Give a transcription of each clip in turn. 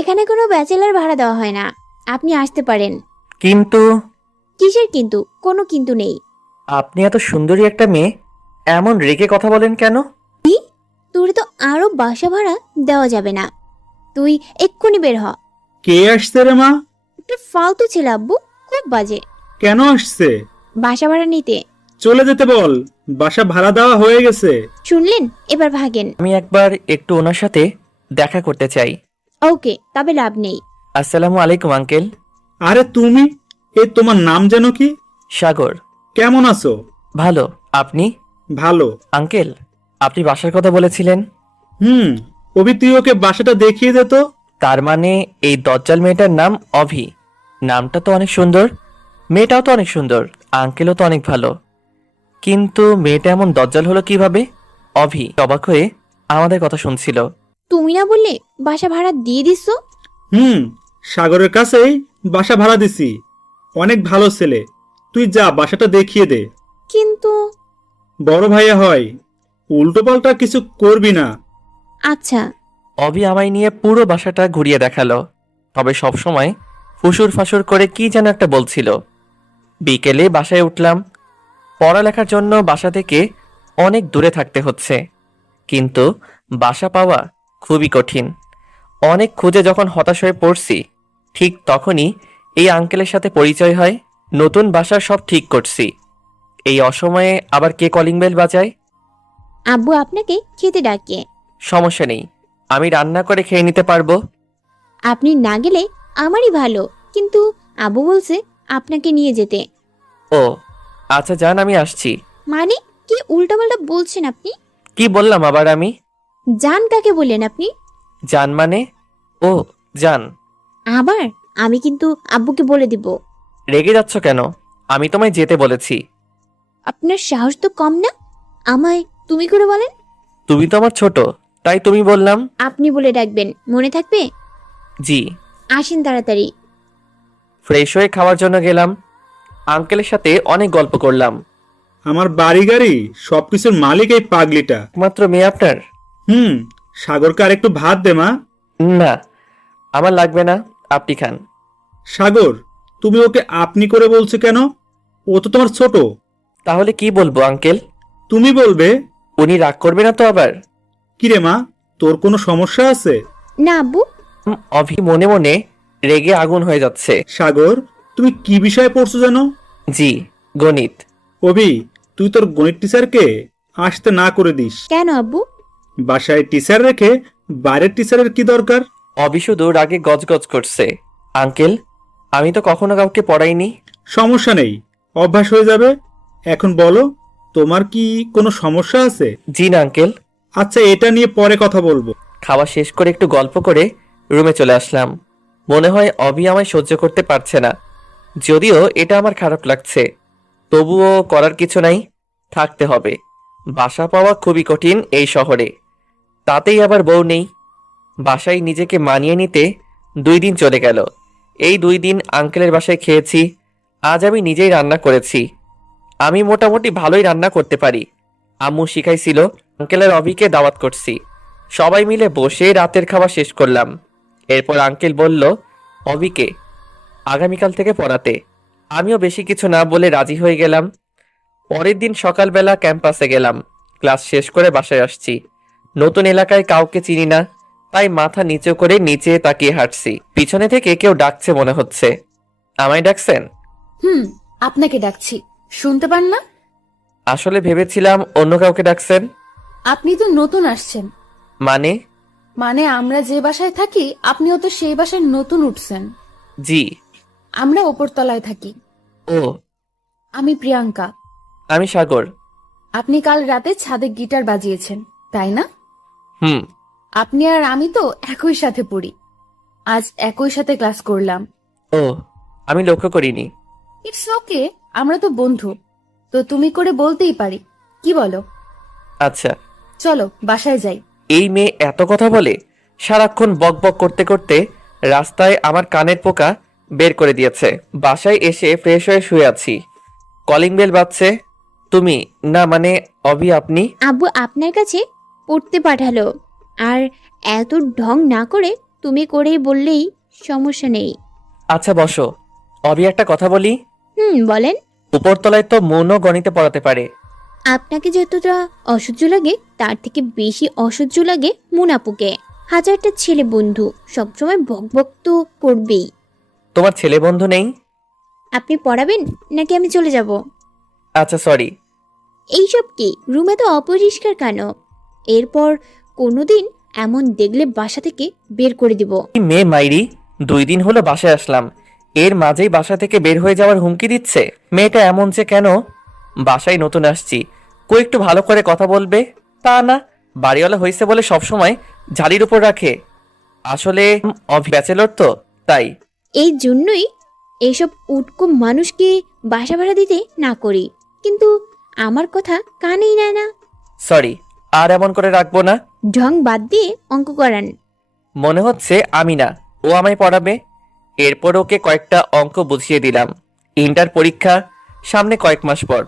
এখানে কোনো ব্যাচেলার ভাড়া দেওয়া হয় না, আপনি আসতে পারেন। কিন্তু কিসের কিন্তু? কোনো কিন্তু নেই। আপনি এত সুন্দরী একটা মেয়ে, এমন রেগে কথা বলেন কেন? তোর তো আরো বাসা ভাড়া দেওয়া যাবে না, তুই এক্ষুনি বের হ। কে আসছে রে মা? একটা ফালতু ছেলে আব্বু, খুব বাজে। কেন আসছে? বাসা ভাড়া নিতে। চলে যেতে বল, বাসা ভাড়া দেওয়া হয়ে গেছে। শুনলেন? এবার ভাগেন। আমি একবার একটু ওনার সাথে দেখা করতে চাই। ওকে, তবে লাভ নেই। আসসালামু আলাইকুম আঙ্কেল। আরে তুমি, তোমার নাম যেন কি? সাগর। কেমন আছো? ভালো, আপনি? ভালো। আঙ্কেল, আপনি বাসার কথা বলেছিলেন। হুম, অভি তুই ওকে বাসাটা দেখিয়ে দে তো। তার মানে এই দজ্জাল মেয়েটার নাম অভি। নামটা তো অনেক সুন্দর, মেয়েটাও তো অনেক সুন্দর, আঙ্কেলও তো অনেক ভালো। কিন্তু মেয়েটা এমন দজ্জাল হলো কিভাবে? অভি অবাক হয়ে আমাদের কথা শুনছিল। তুমি না বললে বাসা ভাড়া দিয়ে দিছো? হুম, সাগরের কাছেই বাসা ভাড়া দিছি। অনেক ভালো ছেলে, তুই যা বাসাটা দেখিয়ে দে। কিন্তু বড় ভাইয়া হয়, উল্টো পাল্টা কিছু করবি না। আচ্ছা। অভি আমায় নিয়ে পুরো বাসাটা ঘুরিয়ে দেখালো, তবে সবসময় ফুসুর ফাসুর করে কি যেন একটা বলছিল। বিকেলে বাসায় উঠলাম। পড়ালেখার জন্য বাসা থেকে অনেক দূরে থাকতে হচ্ছে, কিন্তু বাসা পাওয়া খুবই কঠিন। অনেক খুঁজে যখন হতাশ হয়ে পড়ছি, ঠিক তখনই এই আঙ্কেলের সাথে পরিচয় হয়। নতুন বাসার সব ঠিক করছি, এই অসময়ে আবার কে কলিং বেল বাজায়। আব্বু আপনাকে খেতে ডাকে। সমস্যা নেই, আমি রান্না করে খেয়ে নিতে পারবো। আপনি না গেলে আমারই ভালো, কিন্তু আব্বু বলছে আপনাকে নিয়ে যেতে। ও আচ্ছা, যান, আমি আসছি। মানে কি উল্টাপাল্টা বলছেন আপনি? কি বললাম আবার আমি? যান কাকে বললেন আপনি? যান মানে? ও, যান। আবার আমি কিন্তু আব্বুকে বলে দিব। রেগে যাচ্ছ কেন? আমি তোমায় যেতে বলেছি। আপনার সাহস তো কম না, আমায় তুমি করে বলেন। তুমি তো আমার ছোট, তাই তুমি বললাম। আপনি বলে ডাকবেন, মনে থাকবে? জি। আসেন তাড়াতাড়ি। ফ্রেশ হয়ে খাওয়ার জন্য গেলাম। আঙ্কেলের সাথে অনেক গল্প করলাম। আমার বাড়ি গাড়ি সবকিছুর মালিক এই পাগলিটা। একমাত্র মেয়ে আপনার? হুম, সাগরকে আর একটু ভাত দে মা। না, আমার লাগবে না, আপনি খান। সাগর, তুমি ওকে আপনি করে বলছো কেন? ও তো তোমার ছোট। তাহলে কি বলবো আঙ্কেল? তুমি বলবে। উনি রাগ করবে না তো আবার? কিরে মা, তোর কোনো সমস্যা আছে? না আব্বু। অভি মনে মনে রেগে আগুন হয়ে যাচ্ছে। সাগর, তুমি কি বিষয়ে পড়ছো জানো? জি, গণিত। অভি, তুই তোর গণিত টিচারকে আসতে না করে দিস। কেন আব্বু? বাসায় টিচার রেখে বাইরের টিচারের কি দরকার? অভি শুধু রাগে গজগজ করছে। আঙ্কেল, আমি তো কখনো কাউকে পড়াইনি। সমস্যা নেই, অভ্যাস হয়ে যাবে। এখন বলো, তোমার কি কোনো সমস্যা আছে? জি না আঙ্কেল। আচ্ছা, এটা নিয়ে পরে কথা বলবো। খাওয়া শেষ করে একটু গল্প করে রুমে চলে আসলাম। মনে হয় অভি আমায় সহ্য করতে পারছে না। যদিও এটা আমার খারাপ লাগছে, তবুও করার কিছু নাই, থাকতে হবে। বাসা পাওয়া খুবই কঠিন এই শহরে, তাতেই আবার বউ নেই। বাসায় নিজেকে মানিয়ে নিতে 2 দিন চলে গেল। এই 2 দিন আঙ্কেলের বাসায় খেয়েছি, আজ আমি নিজেই রান্না করেছি। আমি মোটামুটি ভালোই রান্না করতে পারি, আম্মু শিখাইছিল। আঙ্কেলের অভিকে দাওয়াত করছি, সবাই মিলে বসে রাতের খাওয়া শেষ করলাম। এরপর আঙ্কেল বলল অভিকে আগামীকাল থেকে পড়াতে। আমিও বেশি কিছু না বলে রাজি হয়ে গেলাম। পরের দিন সকালবেলা ক্যাম্পাসে গেলাম, ক্লাস শেষ করে বাসায় আসছি। নতুন এলাকায় কাউকে চিনি না, তাই মাথা নিচু করে নিচে তাকিয়ে হাঁটছি। পিছনে থেকে কেউ ডাকছে মনে হচ্ছে। আমায় ডাকছেন? হুম, আপনাকে ডাকছি, শুনতে পান না? আসলে ভেবেছিলাম অন্য কাউকে ডাকছেন। আপনি তো নতুন আসছেন। মানে? মানে আমরা যে বাসায় থাকি আপনিও তো সেই বাসায় নতুন উঠছেন। জি। আমরা ওপরতলায় থাকি। ও, আমি প্রিয়াঙ্কা। আমি সাগর। আপনি কাল রাতে ছাদে গিটার বাজিয়েছেন, তাই না? হুম। আপনি আর আমি তো একই সাথে পড়ি, আজ একই সাথে ক্লাস করলাম। ও, আমি লক্ষ্য করিনি। ইটস ওকে, আমরা তো বন্ধু, তো তুমি করে বলতেই পারি, কি বলো? আচ্ছা। চলো বাসায় যাই। এই মেয়ে এত কথা বলে, সারাক্ষণ বক বক করতে করতে রাস্তায় আমার কানের পোকা বের করে দিয়েছে। বাসায় এসে ফ্রেশ হয়ে শুয়ে আছি, কলিং বেল বাজছে। তুমি না, মানে অভি আপনি? আব্বু আপনার কাছে পড়তে পাঠালো, আর এত ঢং না করে তুমি করেই বললেই সমস্যা নেই। আচ্ছা বসো। অভি, একটা কথা বলি। বলেন। উপরতলায় তো মনও গণিতে পড়াতে পারে। আপনাকে যতটা অসহ্য লাগে তার থেকে বেশি অসহ্য লাগে মুনাপুকে। হাজারটা ছেলে বন্ধু সবসময় বকবক তো করবেই। তোমার ছেলে বন্ধু নেই? আপনি পড়াবেন নাকি আমি চলে যাব? আচ্ছা সরি। এইসব কি, রুমে তো অপরিষ্কার কেন? এরপর কোনোদিন এমন দেখলে বাসা থেকে বের করে দিব। এই মেয়ে মাইরি, 2 দিন হলো বাসায় আসলাম, এর মাঝেই বাসা থেকে বের হয়ে যাওয়ার হুমকি দিচ্ছে। মেয়েটা এমন যে কেন? বাসায় নতুন আসছি, কই একটু ভালো করে কথা বলবে তা না, বাড়িওয়ালা হয়েছে বলে সবসময় ঝাড়ির উপর রাখে। আসলে ব্যাচেলর তো তাই। এই জন্যই এইসব উটকো মানুষকে বাসা ভাড়া দিতে না করি, কিন্তু আমার কথা কানেই নেয় না। সরি, আর এমন করে রাখবো না। ঢং বাদ দিয়ে অঙ্ক করান। মনে হচ্ছে আমি না, ও আমায় পড়াবে। এরপর ওকে কয়েকটা অঙ্ক বুঝিয়ে দিলাম। ইন্টার পরীক্ষা সামনে কয়েক মাস পর।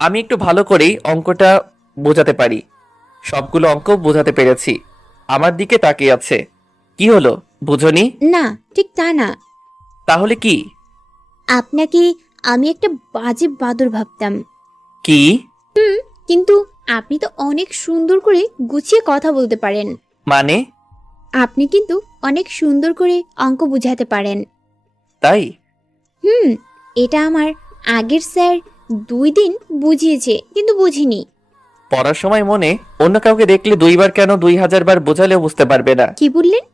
আমি একটু ভালো করেই অঙ্কটা বোঝাতে পারি। সবগুলো অঙ্ক বোঝাতে পেরেছি। আমার দিকে তাকিয়ে আছে। কি হলো, বুঝনি? না, ঠিক তা না। তাহলে কি? আপনাকে আমি একটা বাজে বাদর ভাবতাম, কি? কিন্তু আপনি তো অনেক সুন্দর করে গুছিয়ে কথা বলতে পারেন। মানে? আপনি কিন্তু অনেক সুন্দর করে অঙ্ক বুঝাতে পারেন। তাই? এটা আমার আগের স্যার 2 দিন বুঝিয়েছে, কিন্তু বুঝিনি। পড়ার সময় মনে অন্য কাউকে দেখলে 2 বার কেন 2000 বার বোঝালেও বুঝতে পারবে না। কি বললেন?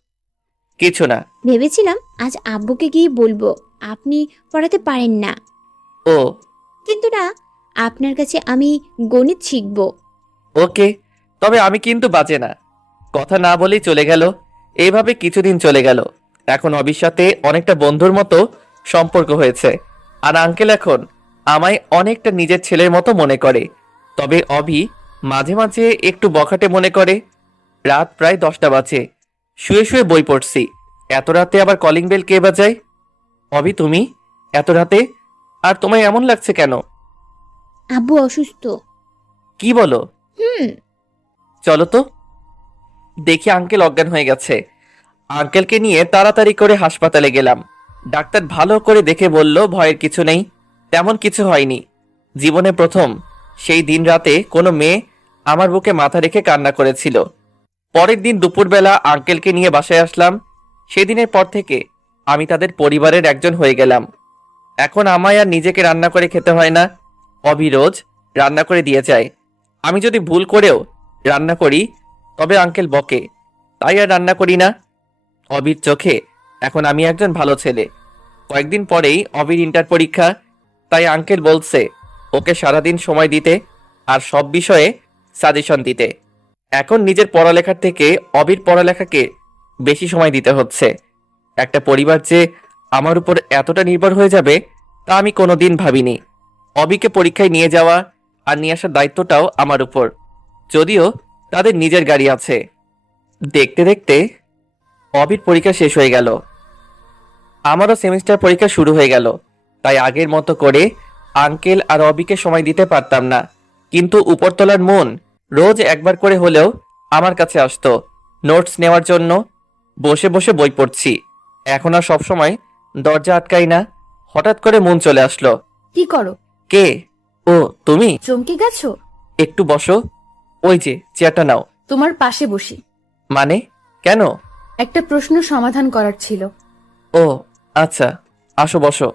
কিছু না। ভেবেছিলাম আজ আব্বুকে গিয়ে বলবো আপনি পড়াতে পারেন না, ও কিন্তু না, আপনার কাছে আমি গণিত শিখব। ওকে, তবে আমি কিন্তু বাজে না। কথা না বলেই চলে গেল। এইভাবে কিছুদিন চলে গেল। এখন অবির সাথে অনেকটা বন্ধুর মতো সম্পর্ক হয়েছে। আর আঙ্কেল এখন আমায় অনেকটা নিজের ছেলের মতো মনে করে। তবে অভি মাঝে মাঝে একটু বখাটে মনে করে। রাত প্রায় 10টা বাজে, শুয়ে শুয়ে বই পড়ছি। এত রাতে আবার কলিং বেল কে বাজায়? অভি, তুমি এত রাতে? আর তোমায় এমন লাগছে কেন? আব্বু অসুস্থ। কি বলো? হুম। চলো তো। দেখি আঙ্কেল অজ্ঞান হয়ে গেছে। আঙ্কেলকে নিয়ে তাড়াতাড়ি করে হাসপাতালে গেলাম। ডাক্তার ভালো করে দেখে বলল ভয়ের কিছু নেই, তেমন কিছু হয়নি। জীবনে প্রথম সেই দিন রাতে কোনো মেয়ে আমার বুকে মাথা রেখে কান্না করেছিল। পরের দিন দুপুরবেলা আঙ্কেলকে নিয়ে বাসায় আসলাম। সেদিনের পর থেকে আমি তাদের পরিবারের একজন হয়ে গেলাম। এখন আমায় আর নিজেকে রান্না করে খেতে হয় না, অভি রোজ রান্না করে দিয়ে যায়। আমি যদি ভুল করেও রান্না করি তবে আঙ্কেল বকে, তাই আর রান্না করি না। অবির চোখে এখন আমি একজন ভালো ছেলে। কয়েকদিন পরেই অবির ইন্টার পরীক্ষা, তাই আঙ্কেল বলছে ওকে সারাদিন সময় দিতে আর সব বিষয়ে সাজেশন দিতে। এখন নিজের পড়ালেখার থেকে অবির পড়ালেখাকে বেশি সময় দিতে হচ্ছে। একটা পরিবার যে আমার উপর এতটা নির্ভর হয়ে যাবে তা আমি কোনোদিন ভাবিনি। অবিকে পরীক্ষায় নিয়ে যাওয়া আর নিয়ে আসার দায়িত্বটাও আমার উপর, যদিও তাদের নিজের গাড়ি আছে। দেখতে দেখতে অবির পরীক্ষা শেষ হয়ে গেল, আমারও সেমিস্টার পরীক্ষা শুরু হয়ে গেল। তাই আগের মতো করে আঙ্কেল আর অবিকে সময় দিতে পারতাম না। কিন্তু উপরতলার মন রোজ একবার করে হলেও আমার কাছে আসতো নোটস নেওয়ার জন্য। বসে বসে বই পড়ছি। এখন আর সবসময় দরজা আটকাই না। হঠাৎ করে মন চলে আসলো। কি করো? কে? ও তুমি? চমকে গেছো? একটু বসো। ওই যে চেয়ারটা নাও। তোমার পাশে বসি। মানে? কেন? একটা প্রশ্ন সমাধান করার ছিল। ও আচ্ছা, আসো বসো।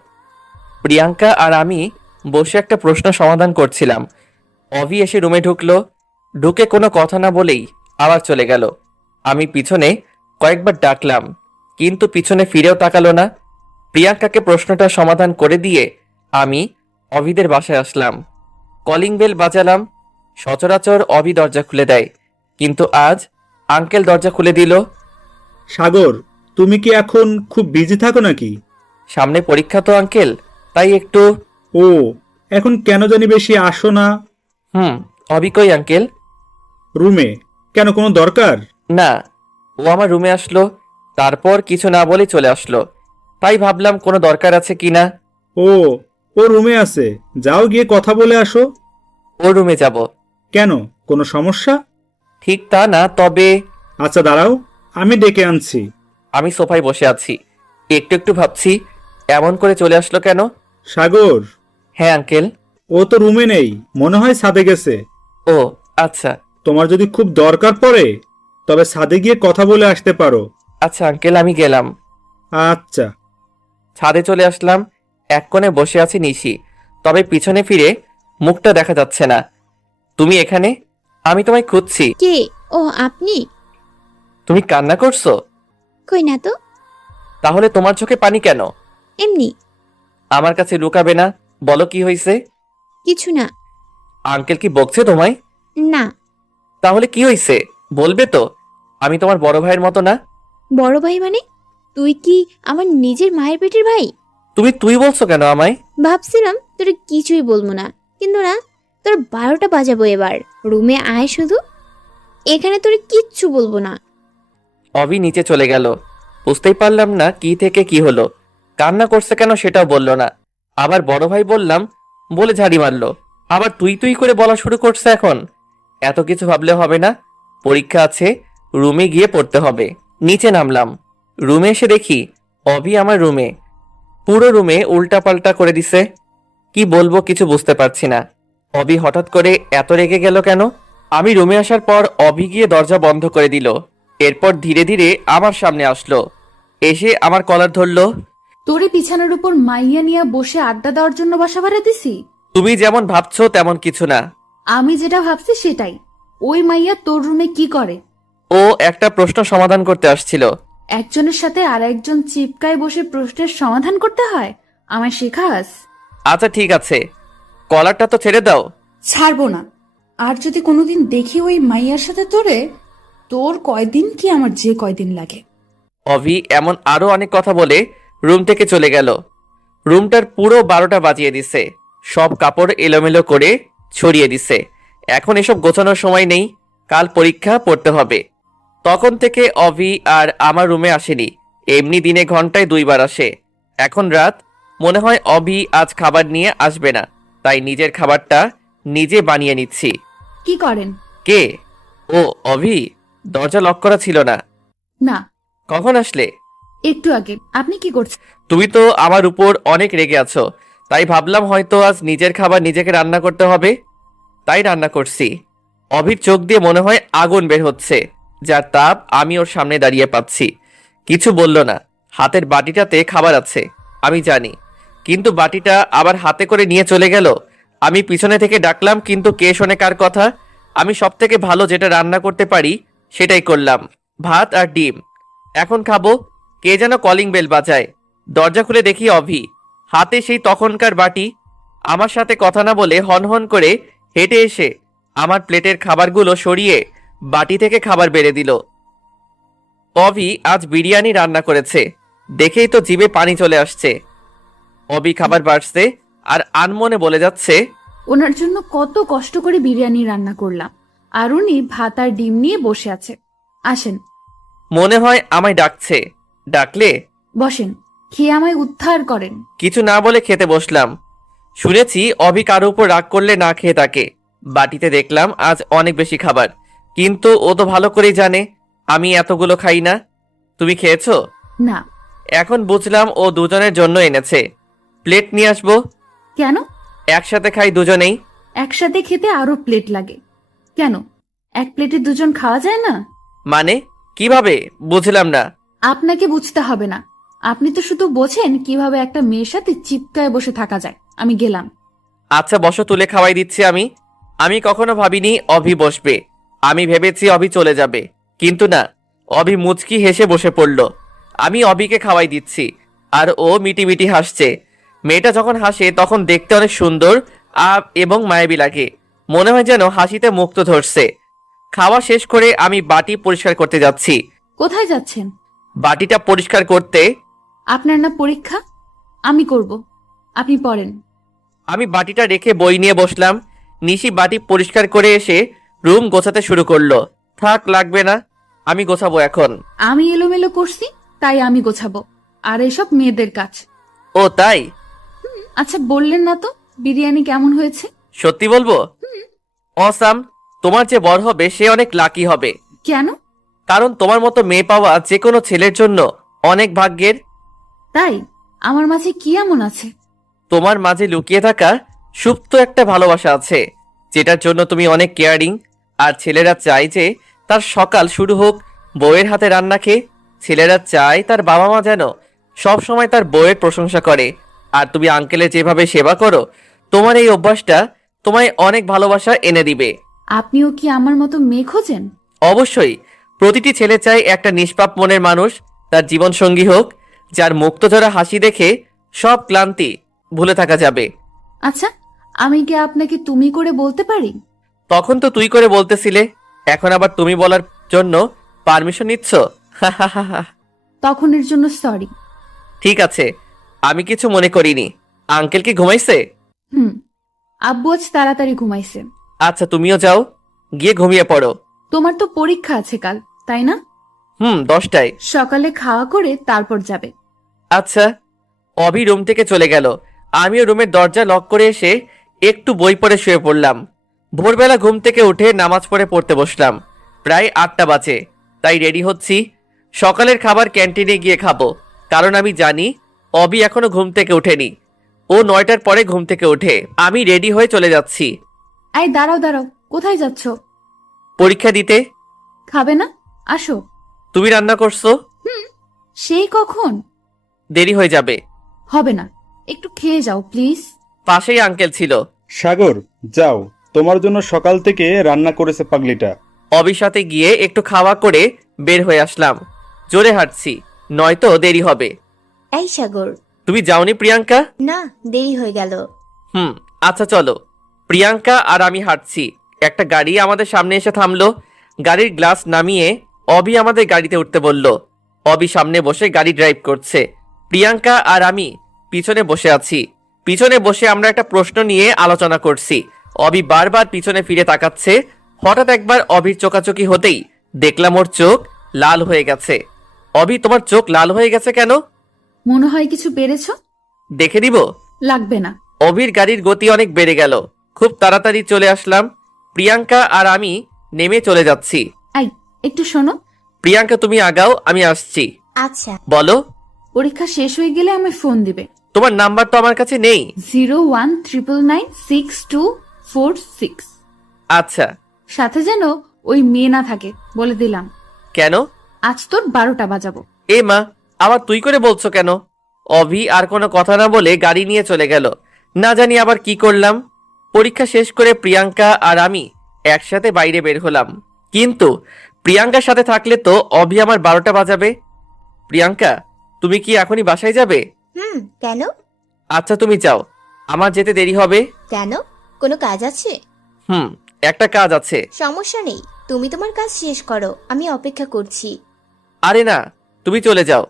প্রিয়াঙ্কা আর আমি বসে একটা প্রশ্ন সমাধান করছিলাম। অভি এসে রুমে ঢুকলো। ঢুকে কোনো কথা না বলেই আবার চলে গেল। আমি পিছনে কয়েকবার ডাকলাম, কিন্তু পিছনে ফিরেও তাকালো না। প্রিয়াঙ্কাকে প্রশ্নটা সমাধান করে দিয়ে আমি অভিদের বাসায় আসলাম। Calling bell বাজালাম। সচরাচর অভি দরজা খুলে দেয়, কিন্তু আজ আঙ্কেল দরজা খুলে দিল। সাগর, তুমি কি এখন খুব বিজি থাকো নাকি? সামনে পরীক্ষা তো আঙ্কেল, তাই একটু। ও, এখন কেন জানি বেশি আসো না? অভি কই আঙ্কেল? রুমে। কেন, কোনো দরকার? না, ও আমার রুমে আসলো, তারপর কিছু না বলে চলে আসলো। তাই ভাবলাম কোনো দরকার আছে কিনা। ও, ও রুমে আছে, যাও গিয়ে কথা বলে আসো। ও রুমে যাব? কেন, কোনো সমস্যা? ঠিক তা না, তবে। আচ্ছা দাঁড়াও, আমি ডেকে আনছি। আমি সোফায় বসে আছি। একটু একটু ভাবছি এমন করে চলে আসলো কেন। সাগর, হ্যাঁ আঙ্কেল। ও তো রুমে নেই, মনে হয় ছাদে গেছে। ও আচ্ছা। তোমার যদি খুব দরকার পড়ে তবে ছাদে গিয়ে কথা বলে আসতে পারো। আচ্ছা আঙ্কেল, আমি গেলাম। আচ্ছা। ছাদে চলে আসলাম। এক কোণে বসে আছি নিশি, তবে পিছনে ফিরে মুখটা দেখা যাচ্ছে না। তুমি এখানে? আমি তোমায় খুঁজছি। কে? ও আপনি? তুমি কান্না করছো? কই না তো। তাহলে তোমার চোখে পানি কেন? এমনি। আমার কাছে লুকাবে না, বলো কি হয়েছে। কিছু না। আঙ্কেল কি বকছে তোমায়? না। তাহলে কি হয়েছে বলবে তো? আমি তোমার বড় ভাইয়ের মতো না। বড় ভাই মানে? তুই কি আমার নিজের মায়ের পেটের ভাই? তুমি তুই বলছো কেন আমায়? ভাবছিলাম তোর কিছুই বলবো না, কিন্তু না, তোর 12টা বাজাবো এবার। রুমে আয় শুধু, এখানে তোর কিচ্ছু বলবো না। অভি নিচে চলে গেল। বুঝতেই পারলাম না কি থেকে কি হলো। কান্না করছে কেন সেটাও বললো না। আবার বড় ভাই বললাম বলে ঝাড়ি মারলো। আবার তুই তুই করে বলা শুরু করছে এখন। এত কিছু ভাবলে হবে না, পরীক্ষা আছে, রুমে গিয়ে পড়তে হবে। নিচে নামলাম। রুমে এসে দেখি অভি আমার রুমে। পুরো রুমে উল্টাপাল্টা করে দিছে। কি বলবো কিছু বুঝতে পারছি না। অভি হঠাৎ করে এত রেগে গেল কেন? আমি রুমে আসার পর অভি গিয়ে দরজা বন্ধ করে দিল। এরপর ধীরে ধীরে আমার সামনে আসলো, এসে আমার কলার ধরলো। তোরে বিছানার উপর মাইয়া নিয়ে বসে আড্ডা দেওয়ার জন্য বাসা ভাড়া দিছি? তুমি যেমন ভাবছো তেমন কিছু না। আমি যেটা ভাবছি সেটাই। ওই মাইয়া তোর রুমে কি করে? ও একটা প্রশ্ন সমাধান করতে আসছিল। একজনের সাথে আর একজন চিপকায় বসে প্রশ্নের সমাধান করতে হয়? আমায় শেখাস? আচ্ছা ঠিক আছে, কলারটা তো ছেড়ে দাও। ছাড়বো না। আর যদি কোনোদিন দেখি ওই মাইয়ার সাথে তোরে, তোর কয়দিন কি আমার যে কয়দিন লাগে। অভি এমন আরো অনেক কথা বলে রুম থেকে চলে গেল। রুমটার পুরো 12টা বাজিয়ে দিছে। সব কাপড় এলোমেলো করে ছড়িয়ে দিছে। এখন এসব গোছানোর সময় নেই, কাল পরীক্ষা পড়তে হবে। তখন থেকে অভি আর আমার রুমে আসেনি। এমনি দিনে ঘন্টায় 2বার আসে। এখন রাত, মনে হয় অভি আজ খাবার নিয়ে আসবে না, তাই নিজের খাবারটা নিজে বানিয়ে নিচ্ছি। কি করেন? কে? ও অভি, দরজা লক করা ছিল না। না, কখন আসলে? একটু আগে। আপনি কি করছেন? তুমি তো আমার উপর অনেক রেগে আছো, তাই ভাবলাম হয়তো আজ নিজের খাবার নিজেকে রান্না করতে হবে, তাই রান্না করছি। অভির চোখ দিয়ে মনে হয় আগুন বের হচ্ছে, যার তাপ আমি ওর সামনে দাঁড়িয়ে পাচ্ছি। কিছু বলল না। হাতের বাটিটাতে খাবার আছে আমি জানি, কিন্তু বাটিটা আবার হাতে করে নিয়ে চলে গেল। আমি পিছনে থেকে ডাকলাম, কিন্তু কে শোনে কার কথা। আমি সব থেকে ভালো যেটা রান্না করতে পারি সেটাই করলাম, ভাত আর ডিম। এখন খাবো। কে যেন কলিং বেল বাজায়। দরজা খুলে দেখি অভি, হাতে সেই তখনকার বাটি। আমার সাথে কথা না বলে হনহন করে হেঁটে এসে আমার প্লেটের খাবারগুলো সরিয়ে বাটি থেকে খাবার বেড়ে দিল। অভি আজ বিরিয়ানি রান্না করেছে, দেখেই তো জিভে পানি চলে আসছে। অভি খাবার বাড়ছে আর আনমনে বলে যাচ্ছে, ওনার জন্য কত কষ্ট করে বিরিয়ানি রান্না করলাম, আর উনি ভাত আর ডিম নিয়ে বসে আছে। আসেন, মনে হয় আমায় ডাকছে। ডাকলে বসেন, খেয়ে আমায় উদ্ধার করেন। কিছু না বলে খেতে বসলাম। শুনেছি অভি কারো উপর রাগ করলে না খেয়ে থাকে। বাটিতে দেখলাম আজ অনেক বেশি খাবার, কিন্তু ও তো ভালো করেই জানে আমি এতগুলো খাই না। তুমি খেয়েছো? না। এখন বুঝলাম ও দুজনের জন্য এনেছে। প্লেট নিয়ে আসবো? কেন? একসাথে খাই দুজনেই। একসাথে খেতে আরো প্লেট লাগে কেন? এক প্লেটে দুজন খাওয়া যায় না? মানে কিভাবে বুঝলাম না। আপনাকে বুঝতে হবে না। আপনি তো শুধু বোঝেন কিভাবে একটা মেয়ের সাথে চিপকায় বসে থাকা যায়। আমি গেলাম। আচ্ছা বসো, তুলে খাওয়াই দিচ্ছি আমি। আমি কখনো ভাবিনি অভি বসবে। আমি ভেবেছি অভি চলে যাবে, কিন্তু না, অভি মুচকি হেসে বসে পড়ল। আমি অভিকে খাওয়াই দিচ্ছি আর ও মিটিমিটি হাসছে। মেয়েটা যখন হাসে তখন দেখতে অনেক সুন্দর এবং মায়াবী লাগে। মনে হয় যেন হাসিতে মুক্ত ধরছে। খাওয়া শেষ করে আমি বাটি পরিষ্কার করতে যাচ্ছি। কোথায় যাচ্ছেন? বাটিটা পরিষ্কার করতে। আপনার না পরীক্ষা? আমি করব, আপনি পড়েন। আমি বাটিটা রেখে বই নিয়ে বসলাম। নিশি বাটি পরিষ্কার করে এসে রুম গোছাতে শুরু করলো। থাক, লাগবে না, আমি গোছাবো এখন। আমি এলোমেলো করছি তাই আমি গোছাবো, আর এসব মেয়েদের কাজ। ও তাই? আচ্ছা বললেন না তো বিরিয়ানি কেমন হয়েছে? সত্যি বলবো? অসাম। তোমার যে বর হবে সে অনেক লাকি হবে, কেন? কারণ তোমার মতো মেয়ে পাওয়া যে কোনো ছেলের জন্য অনেক ভাগ্যের। তাই? আমার মাঝে কি এমন আছে? তোমার মাঝে লুকিয়ে থাকা সুপ্ত একটা ভালোবাসা আছে, যেটার জন্য তুমি অনেক কেয়ারিং। আর ছেলেরা চায় যে তার সকাল শুরু হোক বউয়ের হাতে রান্না খেয়ে। ছেলেরা চায় তার বাবা মা যেন সব সময় তার বউয়ের প্রশংসা করে। আর তুমি আঙ্কেলের যেভাবে সেবা করো, তোমার এই অভ্যাসটা তোমায় অনেক ভালোবাসা এনে দিবে। আপনিও কি আমার মতো মেয়ে খোঁজেন? অবশ্যই। প্রতিটি ছেলে চায় একটা নিষ্পাপ মনের মানুষ তার জীবন সঙ্গী হোক, যার মুক্তঝরা হাসি দেখে সব ক্লান্তি ভুলে থাকা যাবে। আচ্ছা, আমি কি আপনাকে তুমি করে বলতে পারি? তখন তো তুই করে বলতেছিলে, এখন আবার তুমি বলার জন্য পারমিশন নিচ্ছ? তখনের জন্য সরি। ঠিক আছে, আমি কিছু মনে করিনি। আঙ্কেল কি ঘুমাইছে? হুম, আব্বু আজ তাড়াতাড়ি ঘুমাইছে। আচ্ছা, তুমিও যাও, গিয়ে ঘুমিয়ে পড়ো। তোমার তো পরীক্ষা আছে কাল, তাই না? 10টায়। সকালে খাওয়া করে তারপর যাবে। আচ্ছা। অভি রুম থেকে চলে গেল। আমিও রুমের দরজা লক করে এসে একটু বই পড়ে শুয়ে পড়লাম। ভোরবেলা ঘুম থেকে উঠে নামাজ পড়তে বসলাম। প্রায় 8টা বাজে, তাই রেডি হচ্ছি। সকালের খাবার ক্যান্টিনে গিয়ে খাবো, কারণ আমি জানি অভি এখনো ঘুম থেকে ওঠেনি। ও 9টার পরে ঘুম থেকে ওঠে। আমি রেডি হয়ে চলে যাচ্ছি এই দাঁড়াও দাঁড়াও, কোথায় যাচ্ছ? পরীক্ষা দিতে। খাবে না? আসো। তুমি রান্না করছো? সেই কখন? দেরি হয়ে যাবে। হবে না, একটু খেয়ে যাও প্লিজ। পাশেই আঙ্কেল ছিল। সাগর, যাও, তোমার জন্য সকাল থেকে রান্না করেছে পাগলিটা। অবির সাথে গিয়ে একটু খাওয়া করে বের হয়ে আসলাম। জোরে হাঁটছি, নয়তো দেরি হবে। এই সাগর, তুমি যাওনি প্রিয়াঙ্কা? না, দেরি হয়ে গেল। আচ্ছা চলো। প্রিয়াঙ্কা আর আমি হাঁটছি। একটা গাড়ি আমাদের সামনে এসে থামলো। গাড়ির গ্লাস নামিয়ে অবি আমাদের গাড়িতে উঠতে বলল। অবি সামনে বসে গাড়ি ড্রাইভ করছে, প্রিয়াঙ্কা আর আমি পিছনে বসে আছি। পিছনে বসে আমরা একটা প্রশ্ন নিয়ে আলোচনা করছি। অবি বারবার পিছনে ফিরে তাকাচ্ছে। হঠাৎ একবার অবির চোকাচোকি হতেই দেখলাম ওর চোখ লাল হয়ে গেছে। অবি, তোমার চোখ লাল হয়ে গেছে কেন? মনে হয় কিছু পেরেছ? দেখে দিব? লাগবে না। অভির গাড়ির গতি অনেক বেড়ে গেল। খুব তাড়াতাড়ি চলে আসলাম। প্রিয়াঙ্কা আর আমি নেমে চলে যাচ্ছি। এই, একটু শোনো। প্রিয়াঙ্কা, তুমি আগাও, আমি আসছি। আচ্ছা। বলো। পরীক্ষা শেষ হয়ে গেলে আমায় ফোন দিবে। তোমার নাম্বার তো আমার কাছে নেই। 019996246। আচ্ছা। সাথে যেন ওই মেয়ে না থাকে, বলে দিলাম। কেন? আজ তোর 12টা বাজাবো। এ মা, আবার তুই করে বলছো কেন? অভি আর কোনো কথা না বলে গাড়ি নিয়ে চলে গেল। না জানি আবার কি করলাম। পরীক্ষা শেষ করে প্রিয়াঙ্কা আর আমি একসাথে বাইরে বের হলাম, কিন্তু প্রিয়াঙ্কার সাথে থাকলে তো অভি আমার 12টা বাজাবে। প্রিয়াঙ্কা, তুমি কি এখনই বাসায় যাবে? কেন? আচ্ছা, তুমি যাও, আমার যেতে দেরি হবে। কেন? কোনো কাজ আছে? একটা কাজ আছে। সমস্যা নেই, তুমি তোমার কাজ শেষ করো, আমি অপেক্ষা করছি। আরে না, তুমি চলে যাও।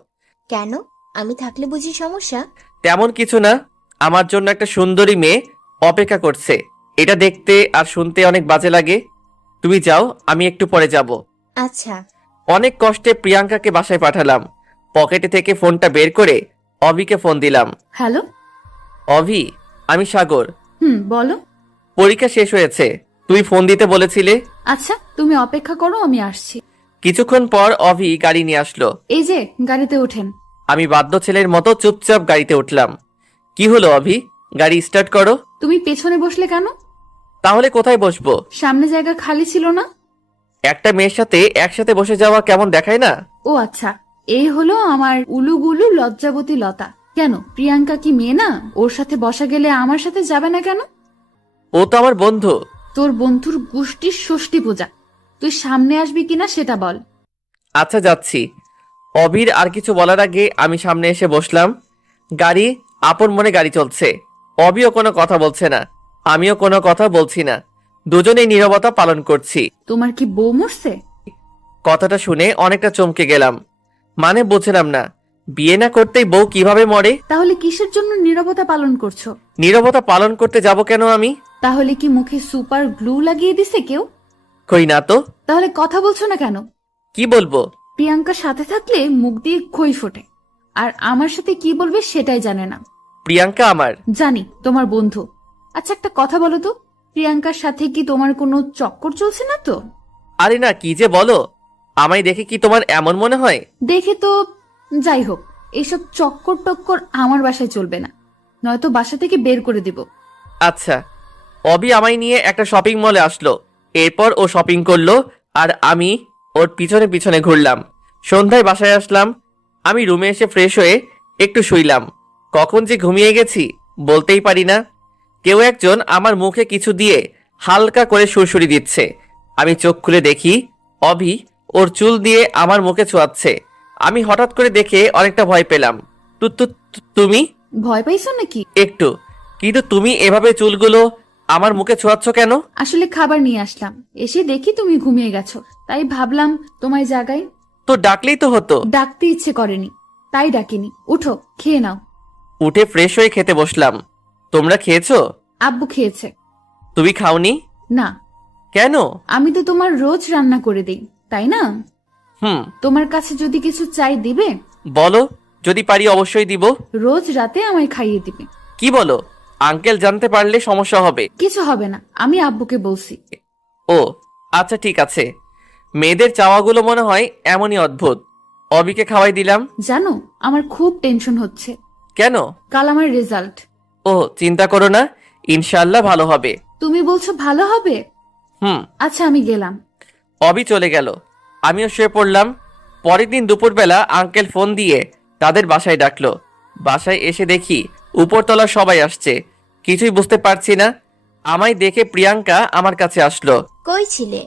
কেন? আমি থাকলে বুঝি সমস্যা? তেমন কিছু না, আমার জন্য একটা সুন্দরী মেয়ে অপেক্ষা করছে। এটা দেখতে আর শুনতে অনেক বাজে লাগে। তুমি যাও, আমি একটু পরে যাব। আচ্ছা। অনেক কষ্টে প্রিয়াঙ্কাকে বাসায় পাঠালাম। পকেটে থেকে ফোনটা বের করে অভিকে ফোন দিলাম। হ্যালো। অভি, আমি সাগর। বলো। পরীক্ষা শেষ হয়েছে, তুমি ফোন দিতে বলেছিলে। আচ্ছা, তুমি অপেক্ষা করো, আমি আসছি। কিছুক্ষণ পর অভি গাড়ি নিয়ে আসলো। এই যে, গাড়িতে ওঠেন। আমি বাধ্য ছেলের মতো চুপচাপ গাড়িতে উঠলাম। কি হলো অভি, গাড়ি স্টার্ট করো। তুমি পেছনে বসলে কেন? তাহলে কোথায় বসবো? সামনে জায়গা খালি ছিল না? একটা মেয়ের সাথে একসাথে বসে যাওয়া কেমন দেখায় না? ও আচ্ছা, এই হলো আমার উলুগুলু লজ্জাবতী লতা। কেন, প্রিয়াঙ্কা কি মেয়ে না? ওর সাথে বসা গেলে আমার সাথে যাবে না কেন? ও তো আমার বন্ধু। তোর বন্ধুর গোষ্ঠীর ষষ্ঠী পূজা, তুই সামনে আসবি কিনা সেটা বল। আচ্ছা, যাচ্ছি। অভির আর কিছু বলার আগে আমি সামনে এসে বসলাম। গাড়ি আপন মনে গাড়ি চলছে। অভিও কোনো কথা বলছে না, আমিও কোনো কথা বলছি না। দুজনেই নীরবতা পালন করছি। তোমার কি বউ মরছে? কথাটা শুনে অনেকটা চমকে গেলাম। মানে বুঝলাম না, বিয়ে না করতেই বউ কিভাবে মরে? তাহলে কিসের জন্য নীরবতা পালন করছো? নীরবতা পালন করতে যাব কেন আমি? তাহলে কি মুখে সুপার গ্লু লাগিয়ে দিছে কেউ? কই না তো। তাহলে কথা বলছো না কেন? কি বলবো? প্রিয়াঙ্কার সাথে থাকলে মুখ দিয়ে খই ফোটে, আর আমার সাথে কি বলবে সেটাই জানে না। প্রিয়াঙ্কা আমার। জানি, তোমার বন্ধু। আচ্ছা, একটা কথা বলো তো, প্রিয়াঙ্কার সাথে কি তোমার কোনো চক্কর চলছে না তো? আরে না, কি যে বলো, আমায় দেখে কি তোমার এমন মনে হয়? দেখে তো যাই হোক, এইসব চক্কর টক্কর আমার বাসায় চলবে না, নয়তো বাসা থেকে বের করে দিব। আচ্ছা। অবি আমায় নিয়ে একটা শপিং মলে আসলো। এরপর ও শপিং করলো আর আমি ওর পিছনে পিছনে ঘুরলাম। সন্ধ্যায় বাসায় আসলাম। আমি রুমে এসে ফ্রেশ হয়ে একটু শুইলাম। কখন যে ঘুমিয়ে গেছি বলতেই পারি না। কেউ একজন আমার মুখে কিছু দিয়ে হালকা করে সুরসুরি দিচ্ছে। আমি চোখ খুলে দেখি অভি ওর চুল দিয়ে আমার মুখে ছোঁয়াচ্ছে। আমি হঠাৎ করে দেখে অনেকটা ভয় পেলাম। তুমি? ভয় পাইছো নাকি? একটু। কিন্তু তুমি এভাবে চুলগুলো আমার মুখে ছোঁয়াচ্ছ কেন? আসলে খাবার নিয়ে আসলাম, এসে দেখি তুমি ঘুমিয়ে গেছো, তাই ভাবলাম তোমায় জাগাই। তো ডাকলেই তো হতো। ডাকতে ইচ্ছে করেনি, তাই ডাকিনি। উঠো, খেয়ে নাও। উঠে ফ্রেশ হয়ে খেতে বসলাম। তোমরা খেয়েছো? আব্বু খেয়েছে। তুমি খাওনি? না। কেন? আমি তো তোমার রোজ রান্না করে দিই, তাই না? হুম। তোমার কাছে যদি কিছু চাই দিবে? বলো, যদি পারি অবশ্যই দিব। রোজ রাতে আমায় খাইয়ে দিবে। কি বলো? আঙ্কেল জানতে পারলে সমস্যা হবে। কিছু হবে না, আমি আব্বুকে বলছি। ও আচ্ছা, ঠিক আছে। মেয়েদের চাওয়াগুলো মনে হয় এমনই অদ্ভুত। অবিকে খাওয়াই দিলাম। জানো, আমার খুব টেনশন হচ্ছে। কেন? কাল আমার রেজাল্ট। ও চিন্তা করো না, ইনশাআল্লাহ ভালো হবে। তুমি বলছো ভালো হবে? হুম। আচ্ছা, আমি গেলাম। অবি চলে গেল। আমিও শুয়ে পড়লাম। পরের দিন দুপুরবেলা আঙ্কেল ফোন দিয়ে তাদের বাসায় ডাকলো। বাসায় এসে দেখি উপরতলা সবাই আসছে। কিছুই বুঝতে পারছি না। আমায় দেখে প্রিয়াঙ্কা আমার কাছে আসলো। কই ছিলে?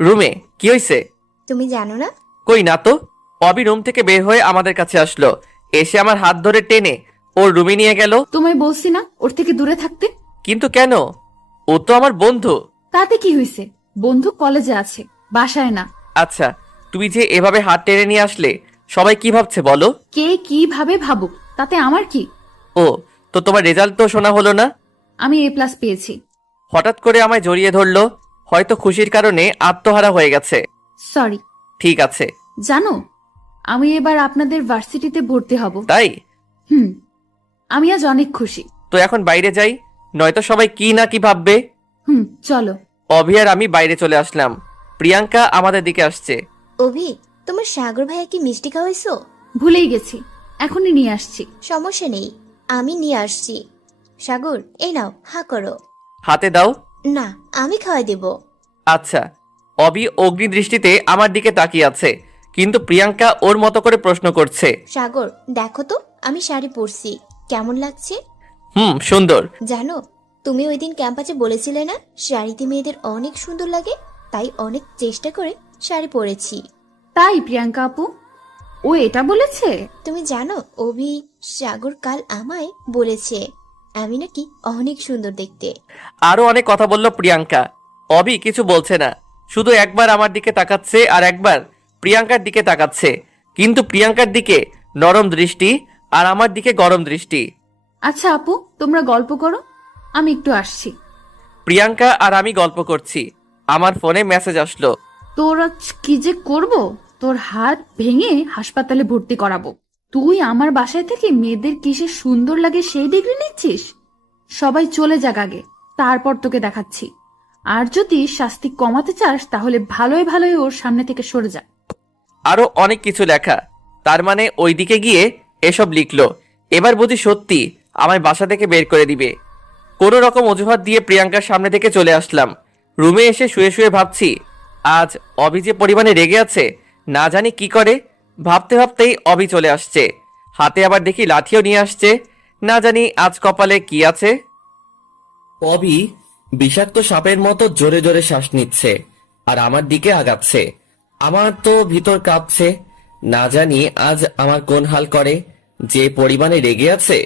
রুমে। কি হয়েছে? তুমি জানো না? কই না তো। অবি রুম থেকে বের হয়ে আমাদের কাছে আসলো। এসে আমার হাত ধরে টেনে ওর রুমে নিয়ে গেল। তোমায় বলছি না ওর থেকে দূরে থাকতে? কিন্তু কেন? ও তো আমার বন্ধু। তাতে কি হয়েছে? বন্ধু কলেজে আছে, বাসায় না। আচ্ছা, তুমি যে এভাবে হাত টেনে নিয়ে আসলে সবাই কি ভাবছে বলো? কে কিভাবে ভাবুক, তাতে আমার কি? ও, তো তোমার রেজাল্ট তো শোনা হলো না? আমি A+ পেয়েছি। হঠাৎ করে আমায় জড়িয়ে ধরলো। হয়তো খুশির কারণে আত্মহারা হয়ে গেছে। সরি। ঠিক আছে। জানো, আমি এবার আপনাদের ভার্সিটিতে ভর্তি হব। তাই? হুম। আমি আজ অনেক খুশি। তো এখন বাইরে যাই, নয়তো সবাই কি না কি ভাববে। হুম, চলো। অভি আর আমি বাইরে চলে আসলাম। প্রিয়াঙ্কা আমাদের দিকে আসছে। অভি, তোমার সাগর ভাইয়া কি মিষ্টি খাওয়াইছো? ভুলেই গেছি, এখনই নিয়ে আসছি। সমস্যা নেই, আমি নিয়ে আসছি। সাগর, এই নাও, হা করো। হাতে দাও। না, আমি খাওয়াই দেব। আচ্ছা। অভি অগ্নি দৃষ্টিতে আমার দিকে তাকিয়ে আছে, কিন্তু প্রিয়াঙ্কা ওর মতো করে প্রশ্ন করছে। সাগর, দেখো তো আমি শাড়ি পরছি, কেমন লাগছে? হুম, সুন্দর। জানো, তুমি ওই দিন ক্যাম্পাসে বলেছিলে না শাড়িতে মেয়েদের অনেক সুন্দর লাগে, তাই অনেক চেষ্টা করে শাড়ি পরেছি। তাই প্রিয়াঙ্কা আপু, ও এটা বলেছে? তুমি জানো, অভি সাগর কাল আমায় বলেছে আমি নাকি অনেক সুন্দর দেখতে। আরো অনেক কথা বলল প্রিয়াঙ্কা। অভি কিছু বলছে না, শুধু একবার আমার দিকে তাকাচ্ছে আর একবার প্রিয়াঙ্কার দিকে তাকাচ্ছে। কিন্তু প্রিয়াঙ্কার দিকে নরম দৃষ্টি আর আমার দিকে গরম দৃষ্টি। আচ্ছা আপু, তোমরা গল্প করো, আমি একটু আসছি। প্রিয়াঙ্কা আর আমি গল্প করছি। আমার ফোনে মেসেজ আসলো। তোর আজ কি যে করব, তোর হাত ভেঙে হাসপাতালে ভর্তি করাবো। তুই আমার বাসায় থেকে মেয়েদের কিসে সুন্দর লাগে সেই ডিগ্রি নিচ্ছিস? সবাই চলে যাক আগে, তারপর তোকে দেখাচ্ছি। আর যদি শাস্তি কমাতে চাস তাহলে ভালোই ভালোই ওর সামনে থেকে সরে যা। আরো অনেক কিছু লেখা। তার মানে ওইদিকে গিয়ে এসব লিখলো। এবার বুঝি সত্যি আমায় বাসা থেকে বের করে দিবে। কোনো রকম অজুহাত দিয়ে প্রিয়াঙ্কার সামনে থেকে চলে আসলাম। রুমে এসে শুয়ে শুয়ে ভাবছি, আজ অভি যে পরিমাণে রেগে আছে, না জানি কি করে। ভাবতে ভাবতেই অভি চলে আসছে। হাতে আবার দেখি লাঠিও নিয়ে আসছে। না জানি আজ কপালে কি আছে। অভি বিষাক্ত সাপের মতো জোরে জোরে শ্বাস নিচ্ছে আর আমার দিকে আগাচ্ছে। আমার তো ভিতর কাঁপছে। না জানি আজ আমার কোন হাল করে, যে পরিমাণে রেগে আছে।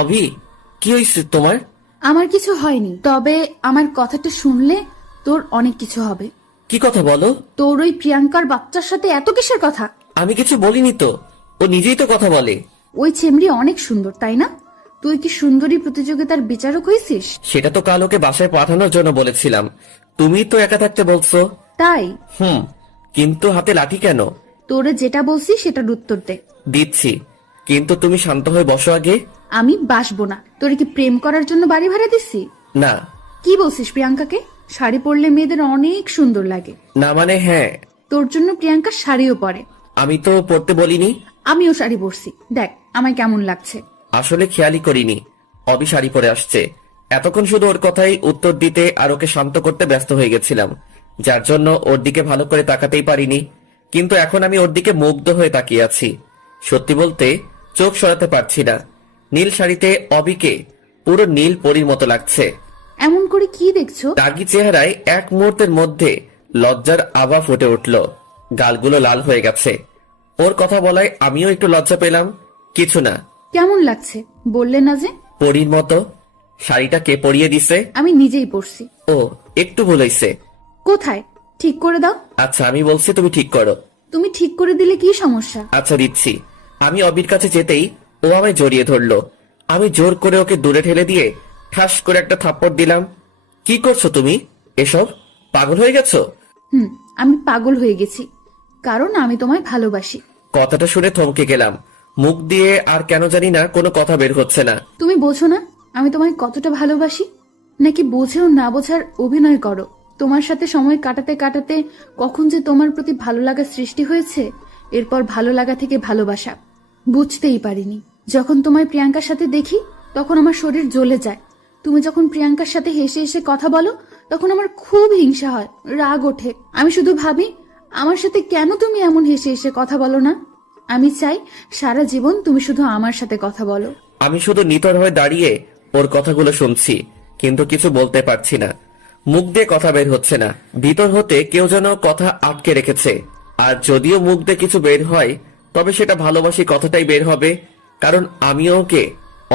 অভি, কি হয়েছে তোমার? আমার কিছু হয়নি, তবে আমার কথাটা শুনলে তোর অনেক কিছু হবে। কি কথা বলো? তোর ওই প্রিয়াঙ্কার বাচ্চার সাথে এত কিসের কথা? আমি কিছু বলিনি তো, ও নিজেই তো কথা বলে। ওই চেমড়ি অনেক সুন্দর, তাই না? তুই কি সুন্দরী প্রতিযোগিতার বিচারক হয়েছিস? সেটা তো কাল ওকে বাসায় পাঠানোর জন্য বলেছিলাম। তুমি তো একা থাকতে বলছো। তাই? হুম, কিন্তু হাতে লাঠি কেন? তোরে যেটা বলছি সেটার উত্তর দে। দিচ্ছি, কিন্তু তুমি শান্ত হয়ে বসো আগে। আমি বাসবো না। তোরে কি প্রেম করার জন্য বাড়ি ভাড়া দিছি? না। কি বলছিস প্রিয়াঙ্কাকে? শাড়ি পরলে মেয়েদের অনেক সুন্দর লাগে। না মানে হ্যাঁ। তোর জন্য প্রিয়াঙ্কা শাড়িও পরে। আমি তো পড়তে বলিনি। আমিও শাড়ি পরছি, দেখ আমায় কেমন লাগছে। আসলে খেয়ালই করিনি অবি শাড়ি পরে আসছে। এতক্ষণ শুধু ওর কথাই উত্তর দিতে আর ওকে শান্ত করতে ব্যস্ত হয়ে গেছিলাম, যার জন্য ওর দিকে ভালো করে তাকাতেই পারিনি। কিন্তু এখন আমি ওর দিকে মুগ্ধ হয়ে তাকিয়ে আছি। সত্যি বলতে চোখ সরাতে পারছি না। নীল শাড়িতে অবিকে পুরো নীল পরীর মতো লাগছে। এমন করে কি দেখছো? রাগী চেহারায় এক মুহূর্তের মধ্যে লজ্জার আভা ফুটে উঠল, গালগুলো লাল হয়ে গেছে। ওর কথা বলায় আমিও একটু লজ্জা পেলাম। কিছু না। কেমন লাগছে বললে না যে? পরীর মতো। শাড়িটা কে পরিয়ে দিছে? আমি নিজেই পরছি। ও, একটু ভুল হইছে। কোথায়? ঠিক করে দাও। আচ্ছা আমি বলছি তুমি ঠিক করো। তুমি ঠিক করে দিলে কি সমস্যা? আচ্ছা দিচ্ছি। আমি অবির কাছে যেতেই ও আমায় জড়িয়ে ধরলো। আমি জোর করে ওকে দূরে ঠেলে দিয়ে ঠাস করে একটা থাপ্পড় দিলাম। কি করছো তুমি? এসব পাগল হয়ে গেছো? আমি পাগল হয়ে গেছি, কারণ আমি তোমায় ভালোবাসি। কথাটা শুনে থমকে গেলাম। মুখ দিয়ে আর কেন জানি না কোনো কথা বের হচ্ছে না। তুমি বোঝো না আমি তোমায় কতটা ভালোবাসি? নাকি বোঝেও না বোঝার অভিনয় করো? তোমার সাথে সময় কাটাতে কাটাতে কখন যে তোমার প্রতি ভালো লাগা সৃষ্টি হয়েছে, এরপর ভালো লাগা থেকে ভালোবাসা, বুঝতেই পারিনি। যখন তোমায় প্রিয়াঙ্কার সাথে দেখি তখন আমার শরীর জ্বলে যায়। তুমি যখন প্রিয়াঙ্কার সাথে হেসে হেসে কথা বলো তখন আমার খুব হিংসা হয়, রাগ ওঠে। আমি শুধু ভাবি আমার সাথে কেন তুমি এমন হেসে হেসে কথা বলো না। আমি চাই সারা জীবন তুমি শুধু আমার সাথে কথা বলো। আমি শুধু নিতর হয়ে দাঁড়িয়ে ওর কথাগুলো শুনছি, কিন্তু কিছু বলতে পারছি না। মুখ দিয়ে কথা বের হচ্ছে না। ভিতর হতে কেউ যেন কথা আটকে রেখেছে। আর যদিও মুখ দিয়ে কিছু বের হয়, তবে সেটা ভালোবাসি কথাটাই বের হবে। কারণ আমিও ওকে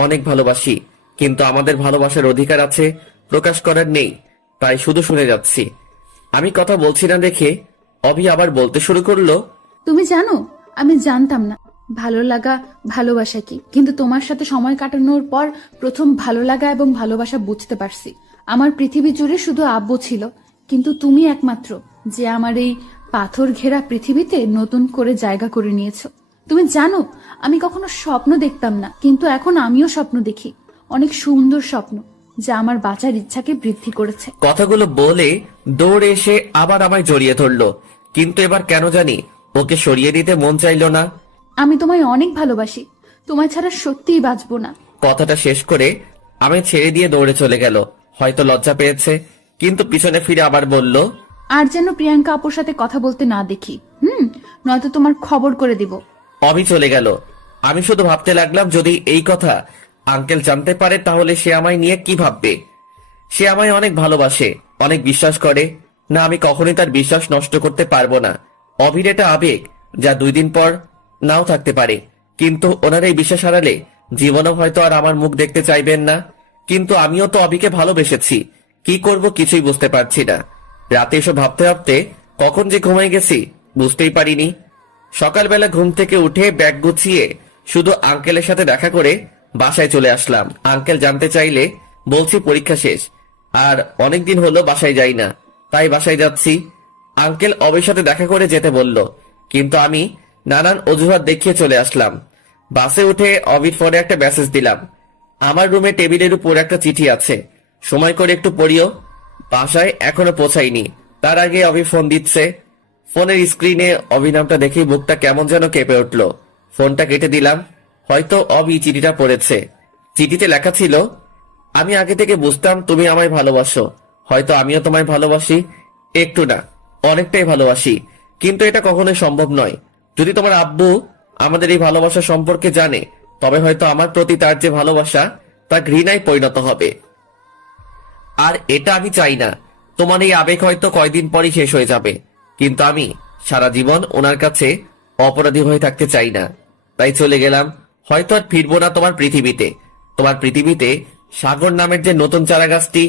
অনেক ভালোবাসি, কিন্তু আমাদের ভালোবাসার অধিকার আছে, প্রকাশ করার নেই। তাই শুধু শুনে যাচ্ছি। আমি কথা বলছি না দেখে অভি আবার বলতে শুরু করলো, তুমি জানো আমি জানতাম না ভালো লাগা ভালোবাসা কি, কিন্তু তোমার সাথে সময় কাটানোর পর প্রথম ভালো লাগা এবং ভালোবাসা বুঝতে পারছি। আমার পৃথিবী জুড়ে শুধু আব্বু ছিল, কিন্তু তুমি একমাত্র যে আমার এই পাথর ঘেরা পৃথিবীতে নতুন করে জায়গা করে নিয়েছো। তুমি জানো আমি কখনো স্বপ্ন দেখতাম না, কিন্তু এখন আমিও স্বপ্ন দেখি, অনেক সুন্দর স্বপ্ন যা আমার বাঁচার ইচ্ছাকে বৃদ্ধি করেছে। কথাগুলো বলে দৌড়ে এসে আবার আমায় জড়িয়ে ধরলো, কিন্তু এবার কেন জানি ওকে সরিয়ে দিতে মন চাইলো না। আমি তোমায় অনেক ভালোবাসি, তোমায় ছাড়া সত্যিই বাঁচবো না। কথাটা শেষ করে আমি ছেড়ে দিয়ে দৌড়ে চলে গেল। হয়তো লজ্জা পেয়েছে, কিন্তু পিছনে ফিরে আবার বলল, আর যেন প্রিয়াঙ্কা আপুর সাথে কথা বলতে না দেখি, নয়তো তোমার খবর করে দিব। অভি চলে গেল। আমি শুধু ভাবতে লাগলাম, যদি এই কথা আঙ্কেল জানতে পারে তাহলে সে আমায় নিয়ে কি ভাববে। সে আমায় অনেক ভালোবাসে, অনেক বিশ্বাস করে। না, আমি কখনোই তার বিশ্বাস নষ্ট করতে পারবো না। অভির এটা আবেগ যা 2 দিন পর নাও থাকতে পারে, কিন্তু ওনার এই বিশ্বাস হারালে জীবনেও হয়তো আর আমার মুখ দেখতে চাইবেন না। কিন্তু আমিও তো অভিকে ভালোবেসেছি, কি করব কিছুই বুঝতে পারছি না। রাতে এসব ভাবতে ভাবতে কখন যে ঘুমাই গেছি বুঝতেই পারিনি। সকালবেলা ঘুম থেকে উঠে ব্যাগ গুছিয়ে শুধু আঙ্কেলের সাথে দেখা করে বাসায় চলে আসলাম। আঙ্কেল জানতে চাইলে বলছি পরীক্ষা শেষ, আর অনেকদিন হলো বাসায় যাই না, তাই বাসায় যাচ্ছি। আঙ্কেল অবির সাথে দেখা করে যেতে বলল, কিন্তু আমি নানান অজুহাত দেখিয়ে চলে আসলাম। বাসে উঠে অবির ফোনে একটা মেসেজ দিলাম, আমার রুমে টেবিলের উপর একটা চিঠি আছে, সময় করে একটু পড়িও। বাসায় এখনো পৌঁছাইনি, তার আগে অভি ফোন দিচ্ছে। ফোনের স্ক্রিনে অভি নামটা দেখেই মুখটা কেমন যেন কেঁপে উঠল। ফোনটা কেটে দিলাম। হয়তো অভি চিঠিটা পড়েছে। চিঠিতে লেখা ছিল, আমি আগে থেকে বুঝতাম তুমি আমায় ভালোবাসো, হয়তো আমিও তোমায় ভালোবাসি, একটু না অনেকটাই ভালোবাসি, কিন্তু এটা কখনোই সম্ভব নয়। যদি তোমার আব্বু আমাদের এই ভালোবাসা সম্পর্কে জানে, তবে হয়তো আমার প্রতি তার যে ভালোবাসা তা ঘৃণায় পরিণত হবে। আর এটা আমি চাই না। তোমার এই আবেগ হয়তো কয়দিন পরই শেষ হয়ে যাবে, কিন্তু আমি সারা জীবন ওনার কাছে অপরাধী হয়ে থাকতে চাই না। তাই চলে গেলাম। হয়তো আর ফিরবো না তোমার পৃথিবীতে। তোমার পৃথিবীতে সাগর নামের যে নতুন চারা গাছটি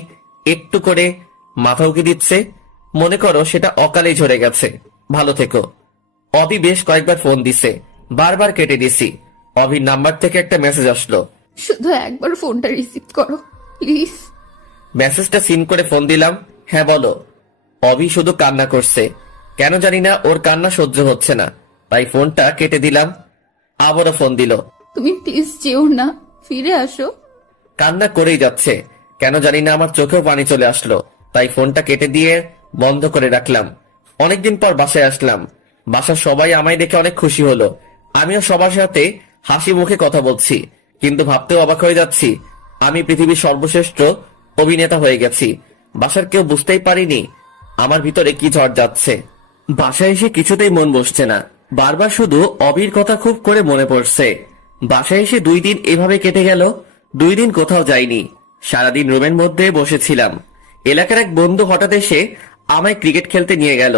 একটু করে মাথা উঁকি দিচ্ছে, মনে করো সেটা অকালেই ঝরে গেছে। ভালো থেকো। অভি বেশ কয়েকবার ফোন দিছে, বারবার কেটে দিছি। অভির নাম্বার থেকে একটা মেসেজ আসলো, শুধু একবার ফোনটা রিসিভ করো প্লিজ। মেসেজটা সিন করে ফোন দিলাম। হ্যাঁ বলো। অভি শুধু কান্না করছে, কেন জানি না ওর কান্না সহ্য হচ্ছে না, তাই ফোনটা কেটে দিলাম। আবারও ফোন দিল, তুমি প্লিজ যেও না, ফিরে আসো। কান্না করেই যাচ্ছে, কেন জানি না আমার চোখেও পানি চলে আসলো, তাই ফোনটা কেটে দিয়ে বন্ধ করে রাখলাম। অনেকদিন পর বাসায় আসলাম। বাসার সবাই আমায় দেখে অনেক খুশি হলো, আমিও সবার সাথে হাসি মুখে কথা বলছি, কিন্তু ভাবতেও অবাক হয়ে যাচ্ছি আমি পৃথিবীর সর্বশ্রেষ্ঠ অভিনেতা হয়ে গেছি। বাসার কেউ বুঝতেই পারিনি আমার ভিতরে কি ঝড় যাচ্ছে। বাসায় এসে কিছুতেই মন বসছে না, বারবার শুধু অবির কথা খুব করে মনে পড়ছে। বাসায় এসে 2 দিন এভাবে কেটে গেল। 2 দিন কোথাও যাইনি, সারাদিন রুমের মধ্যে বসেছিলাম। এলাকার এক বন্ধু হঠাৎ এসে আমায় ক্রিকেট খেলতে নিয়ে গেল।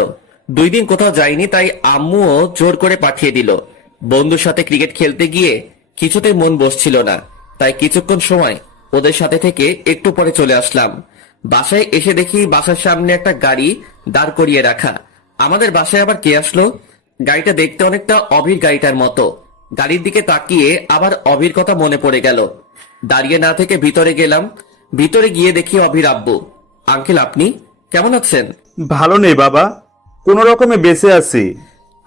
2 দিন কোথাও যাইনি, তাই আম্মুও জোর করে পাঠিয়ে দিল। বন্ধুর সাথে ক্রিকেট খেলতে গিয়ে কিছুতেই মন বসছিল না, তাই কিছুক্ষণ সময় ওদের সাথে থেকে একটু পরে চলে আসলাম। বাসায় এসে দেখি বাসার সামনে একটা গাড়ি দাঁড় করিয়ে রাখা। আমাদের বাসায় আবার কে আসলো? গাড়িটা দেখতে অনেকটা অভির গাড়িটার মতো। গাড়ির দিকে তাকিয়ে আবার অভির কথা মনে পড়ে গেল। দাঁড়িয়ে না থেকে ভিতরে গেলাম। ভিতরে গিয়ে দেখি অভির আব্বু। আঙ্কেল, আপনি কেমন আছেন? ভালো নেই বাবা, কোন রকমে বেঁচে আছি।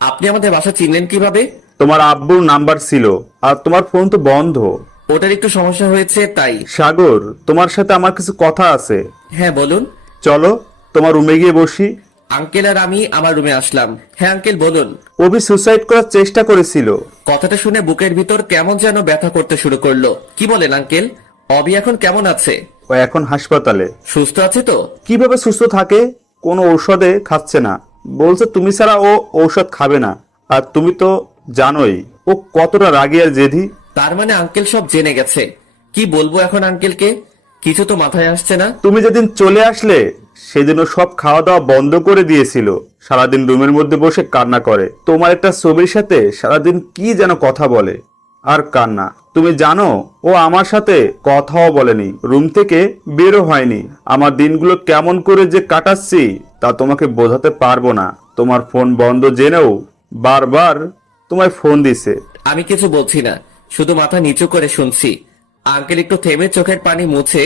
আপনি আমাদের বাসা চিনলেন কিভাবে? তোমার আব্বুর নাম্বার ছিল, আর তোমার ফোন তো বন্ধ। ওটার একটু সমস্যা হয়েছে তাই। সাগর, তোমার সাথে আমার কিছু কথা আছে। হ্যাঁ বলুন। চলো তোমার রুমে গিয়ে বসি। আঙ্কেল আর আমি আমার রুমে আসলাম। হ্যাঁ আঙ্কেল বলুন। অভি সুসাইড করার চেষ্টা করেছিল। কথাটা শুনে বুকের ভিতর কেমন যেন ব্যথা করতে শুরু করলো। কি বলেন আঙ্কেল? অবি এখন কেমন আছে? ও এখন হাসপাতালে। সুস্থ আছে তো? কিভাবে সুস্থ থাকে? কোনো ঔষধে খাচ্ছে না, বলছে তুমি ছাড়া ও ঔষধ খাবে না। আর তুমি তো জানোই ও কতটা রাগী আর জেদি। তার মানে আঙ্কেল সব জেনে গেছে। কি বলবো এখন আঙ্কেলকে? কিছু তো মাথায় আসছে না। তুমি যেদিন চলে আসলে সেদিন ও সব খাওয়া দাওয়া বন্ধ করে দিয়েছিল, সারাদিন রুমের মধ্যে বসে কান্না করে। তোমার একটা ছবির সাথে সারাদিন কি যেন কথা বলে আর কান্না। তুমি জানো ও আমার সাথে কথাও বলেনি, রুম থেকে বেরো হয়নি। আমার দিনগুলো কেমন করে যে কাটাচ্ছি তা তোমাকে বোঝাতে পারবো না। তোমার ফোন বন্ধ জেনেও বারবার তোমায় ফোন দিছে। আমি কিছু বলছি না, শুধু মাথা নিচু করে শুনছি। আঙ্কেল একটু থেমে চোখের পানি মুছে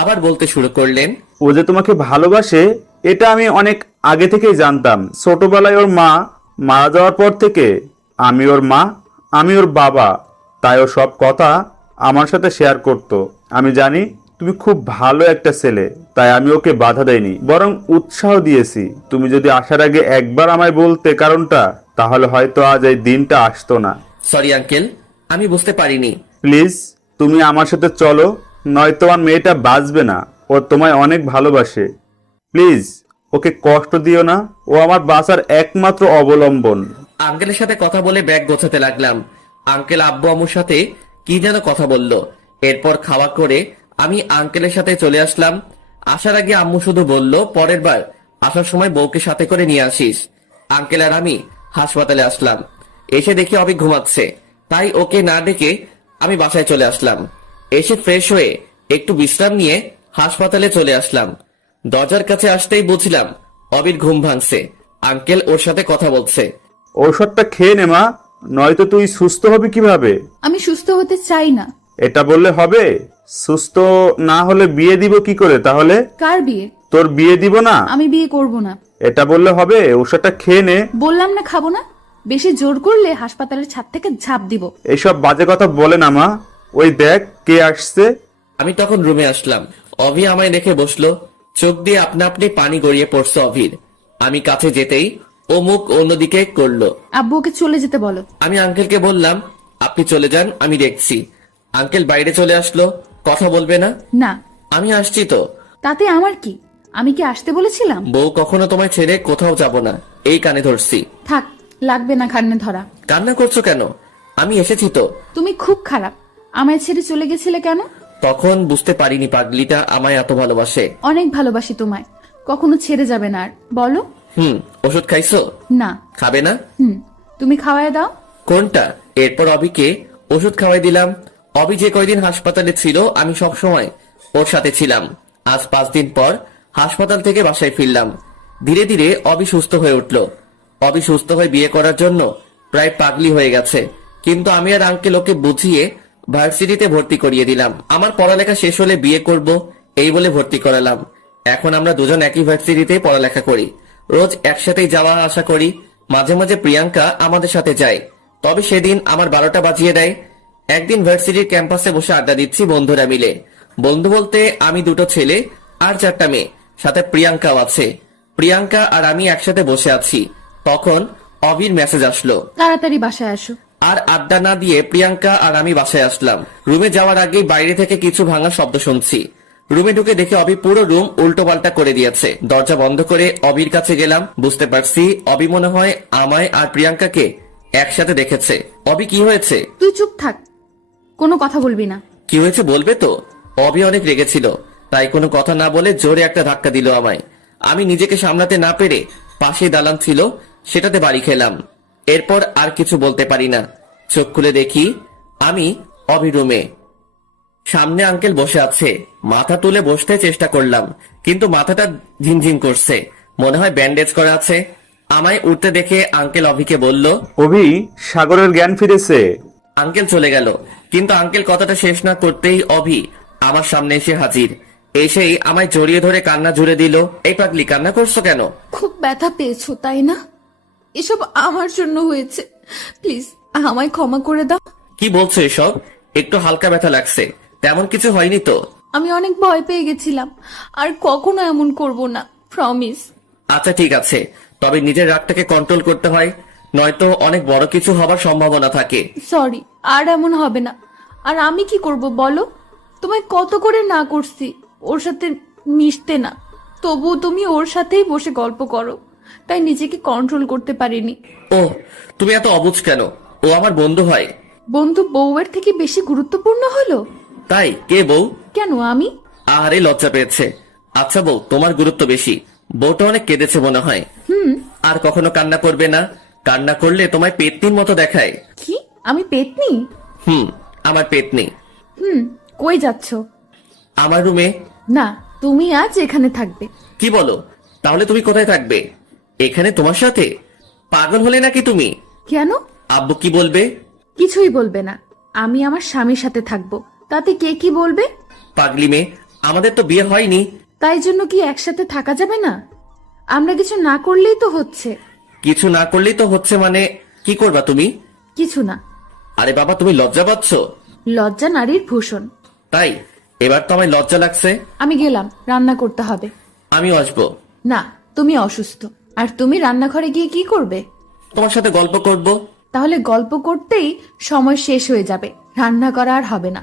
আবার বলতে শুরু করলেন। ও যে তোমাকে ভালোবাসে এটা আমি অনেক আগে থেকেই জানতাম। ছোটবেলায় ওর মা মারা যাওয়ার পর থেকে আমি ওর মা, আমি ওর বাবা, তাই ও সব কথা আমার সাথে শেয়ার করত। আমি জানি তুমি খুব ভালো একটা ছেলে, তাই আমি ওকে বাধা দেইনি, বরং উৎসাহ দিয়েছি। তুমি যদি আসার আগে একবার আমায় বলতে কারণটা, তাহলে হয়তো আজ এই দিনটা আসতো না। সরি আঙ্কেল, আমি বুঝতে পারিনি। প্লিজ তুমি আমার সাথে চলো, নয়তো আমার মেয়েটা বাঁচবে না। ও তোমায় অনেক ভালোবাসে, প্লিজ ওকে কষ্ট দিও না। ও আমার বাঁচার একমাত্র অবলম্বন। আঙ্কেলের সাথে কথা বলে ব্যাগ গোছাতে লাগলাম। আঙ্কেল আব্বু আম্মুর সাথে কি যেন কথা বলল। এরপর খাওয়া করে আমি আঙ্কেলের সাথে চলে আসলাম। আসার আগে আম্মু শুধু বলল, পরের বার আসার সময় বউকে সাথে করে নিয়ে আসিস। আঙ্কেল আর আমি হাসপাতালে আসলাম। এসে দেখি অবি ঘুমাচ্ছে, তাই ওকে না ডেকে আমি বাসায় চলে আসলাম। এসে ফ্রেশ হয়ে একটু বিশ্রাম নিয়ে হাসপাতালে চলে আসলাম। দরজার কাছে আসতেই বুঝলাম অবির ঘুম ভাঙছে। আঙ্কেল ওর সাথে কথা বলছে। ঔষধটা খেয়ে নে মা, নয়তো তুই সুস্থ হবি কিভাবে? আমি সুস্থ হতে চাই না। এটা বললে হবে? সুস্থ না হলে বিয়ে দিব কি করে তাহলে? কার বিয়ে? তোর বিয়ে দিব না? আমি বিয়ে করব না। এটা বললে হবে? ঔষধটা খেয়ে নে। বললাম না খাবো না। বেশি জোর করলে হাসপাতালের ছাদ থেকে ঝাঁপ দিব। এইসব বাজে কথা বলে না মা। ওই দেখ কে আসছে। আমি তখন রুমে আসলাম। অভি আমায় দেখে বসলো। চোখ দিয়ে আপনা আপনি পানি গড়িয়ে পড়ছে অভির। আমি কাছে যেতেই ও মুখ অন্যদিকে করলো। আব্বু ওকে চলে যেতে বলো। আমি আঙ্কেলকে বললাম, আপনি চলে যান, আমি দেখছি। আঙ্কেল বাইরে চলে আসলো। কথা বলবে না? না। আমি আসছি তো। তাতে আমার কি? আমি কি আসতে বলেছিলাম? বউ কখনো তোমায় ছেড়ে কোথাও যাব না, এই কানে ধরছি। থাক, লাগবে না কান্নে ধরা। কান্না করছো কেন? আমি এসেছি তো। তুমি খুব খারাপ। আমায় ছেড়ে চলে গেছিলে কেন? তখন বুঝতে পারিনি পাগলিটা আমায় এত ভালোবাসে। অনেক ভালোবাসি তোমায়, কখনো ছেড়ে যাবে না। আর বলো। ওষুধ খাইছো? না। খাবে না? তুমি খাওয়ায় দাও। কোনটা? এরপর অবিকে ওষুধ খাওয়াই দিলাম। অবি যে কয়দিন হাসপাতালে ছিল আমি সব সময় ওর সাথে ছিলাম। আজ 5 দিন পর হাসপাতাল থেকে বাসায় ফিরলাম। ধীরে ধীরে অবি সুস্থ হয়ে উঠল। অবি সুস্থ হয়ে বিয়ে করার জন্য প্রায় পাগলি হয়ে গেছে, কিন্তু আমি আর আঙ্কেল ওকে বুঝিয়ে ভার্সিটিতে ভর্তি করিয়ে দিলাম। আমার পড়ালেখা শেষ হলে বিয়ে করব এই বলে ভর্তি করালাম। এখন আমরা দুজন একই ভার্সিটিতে পড়ালেখা করি, রোজ একসাথেই যাওয়া আসা করি। মাঝে মাঝে প্রিয়াঙ্কা আমাদের সাথে যায়, তবে সেদিন আমার 12টা বাজিয়ে দেয়। একদিন ভার্সিটির ক্যাম্পাসে বসে আড্ডা দিচ্ছি বন্ধুরা মিলে। বন্ধু বলতে আমি 2টো ছেলে আর 4টা মেয়ে, সাথে প্রিয়াঙ্কাও আছে। প্রিয়াঙ্কা আর আমি একসাথে বসে আছি, তখন অবির মেসেজ আসলো। তাড়াতাড়ি বাসায় আসো। আর আড্ডা না দিয়ে প্রিয়াঙ্কা আর আমি বাসায় আসলাম। রুমে যাওয়ার আগেই বাইরে থেকে কিছু ভাঙা শব্দ শুনছি। রুমে ঢুকে দেখে অভি পুরো রুম উল্টো পাল্টা করে দিয়েছে। দরজা বন্ধ করে অবির কাছে গেলাম। বুঝতে পারছি অবি মনে হয় আমায় আর প্রিয়াঙ্কাকে একসাথে দেখেছে। অবি, কি হয়েছে? তুই চুপ থাক, কোনো কথা বলবি না। কি হয়েছে বলবে তো? অবি অনেক রেগেছিল, তাই কোনো কথা না বলে জোরে একটা ধাক্কা দিল আমায়। আমি নিজেকে সামলাতে না পেরে পাশে দালান ছিল, সেটাতে বাড়ি খেলাম। এরপর আর কিছু বলতে পারি না। চোখ খুলে দেখি আমি অবি রুমে। সামনে আঙ্কেল বসে আছে। মাথা তুলে বসতে চেষ্টা করলাম, কিন্তু মাথাটা ঝিমঝিম করছে, মনে হয় ব্যান্ডেজ করা আছে। আমায় উঠতে দেখে আঙ্কেল অভিকে বলল, অভি, সাগরের জ্ঞান ফিরেছে। আঙ্কেল চলে গেল, কিন্তু আঙ্কেল কথাটা শেষ না করতেই অভি আমার সামনে এসে হাজির। এসেই আমায় জড়িয়ে ধরে কান্না জুড়ে দিল। এই পাগলি, কান্না করছো কেন? খুব ব্যথা পেয়েছো তাই না? এসব আমার জন্য হয়েছে, প্লিজ আমায় ক্ষমা করে দাও। কি বলছো এসব? একটু হালকা ব্যথা লাগছে, তেমন কিছু হয়নি তো? আমি অনেক ভয় পেয়ে গেছিলাম, আর কখনো এমন করব না, প্রমিস। আচ্ছা ঠিক আছে, তবে নিজের রাগটাকে কন্ট্রোল করতে হয়, নয়তো অনেক বড় কিছু হবার সম্ভাবনা থাকে। সরি, আর এমন হবে না। আর আমি কি করব বলো? তোমায় কত করে না করছি ওর সাথে মিশতে না, তবুও তুমি ওর সাথেই বসে গল্প করো, তাই নিজেকে কন্ট্রোল করতে পারিনি। ও, তুমি এত অবুঝ কেন? ও আমার বন্ধু হয়। বন্ধু বউয়ের থেকে বেশি গুরুত্বপূর্ণ হলো? তাই? কে বউ? কেন আমি? আহারে, লজ্জা পেয়েছে। আচ্ছা বউ, তোমার গুরুত্ব বেশি। বউটা অনেক কেঁদেছে মনে হয়। আর কখনো কান্না করবে না। কান্না করলে তোমায় পেতনির মতো দেখায়। কি? আমি পেতনি? আমার পেতনি। কই যাচ্ছ? আমার রুমে। না, তুমি আজ এখানে থাকবে। কি বলো? তাহলে তুমি কোথায় থাকবে? এখানে তোমার সাথে? পাগল হলে নাকি তুমি? কেন? আব্বু কি বলবে? কিছুই বলবে না, আমি আমার স্বামীর সাথে থাকবো, তাতে কে কি বলবে? পাগলি মেয়ে, আমাদের তো বিয়ে হয়নি। তাই জন্য কি একসাথে থাকা যাবে না? আমরা কিছু না করলেই তো হচ্ছে। কিছু না করলেই তো হচ্ছে মানে? কি করবা তুমি? কিছু না। আরে বাবা, তুমি লজ্জা পাচ্ছ? লজ্জা নারীর ভূষণ। তাই? এবার তো আমায় লজ্জা লাগছে। আমি গেলাম, রান্না করতে হবে। আমিও আসবো। না, তুমি অসুস্থ, আর তুমি রান্নাঘরে গিয়ে কি করবে? তোমার সাথে গল্প করব। তাহলে গল্প করতেই সময় শেষ হয়ে যাবে, রান্না করা আর হবে না।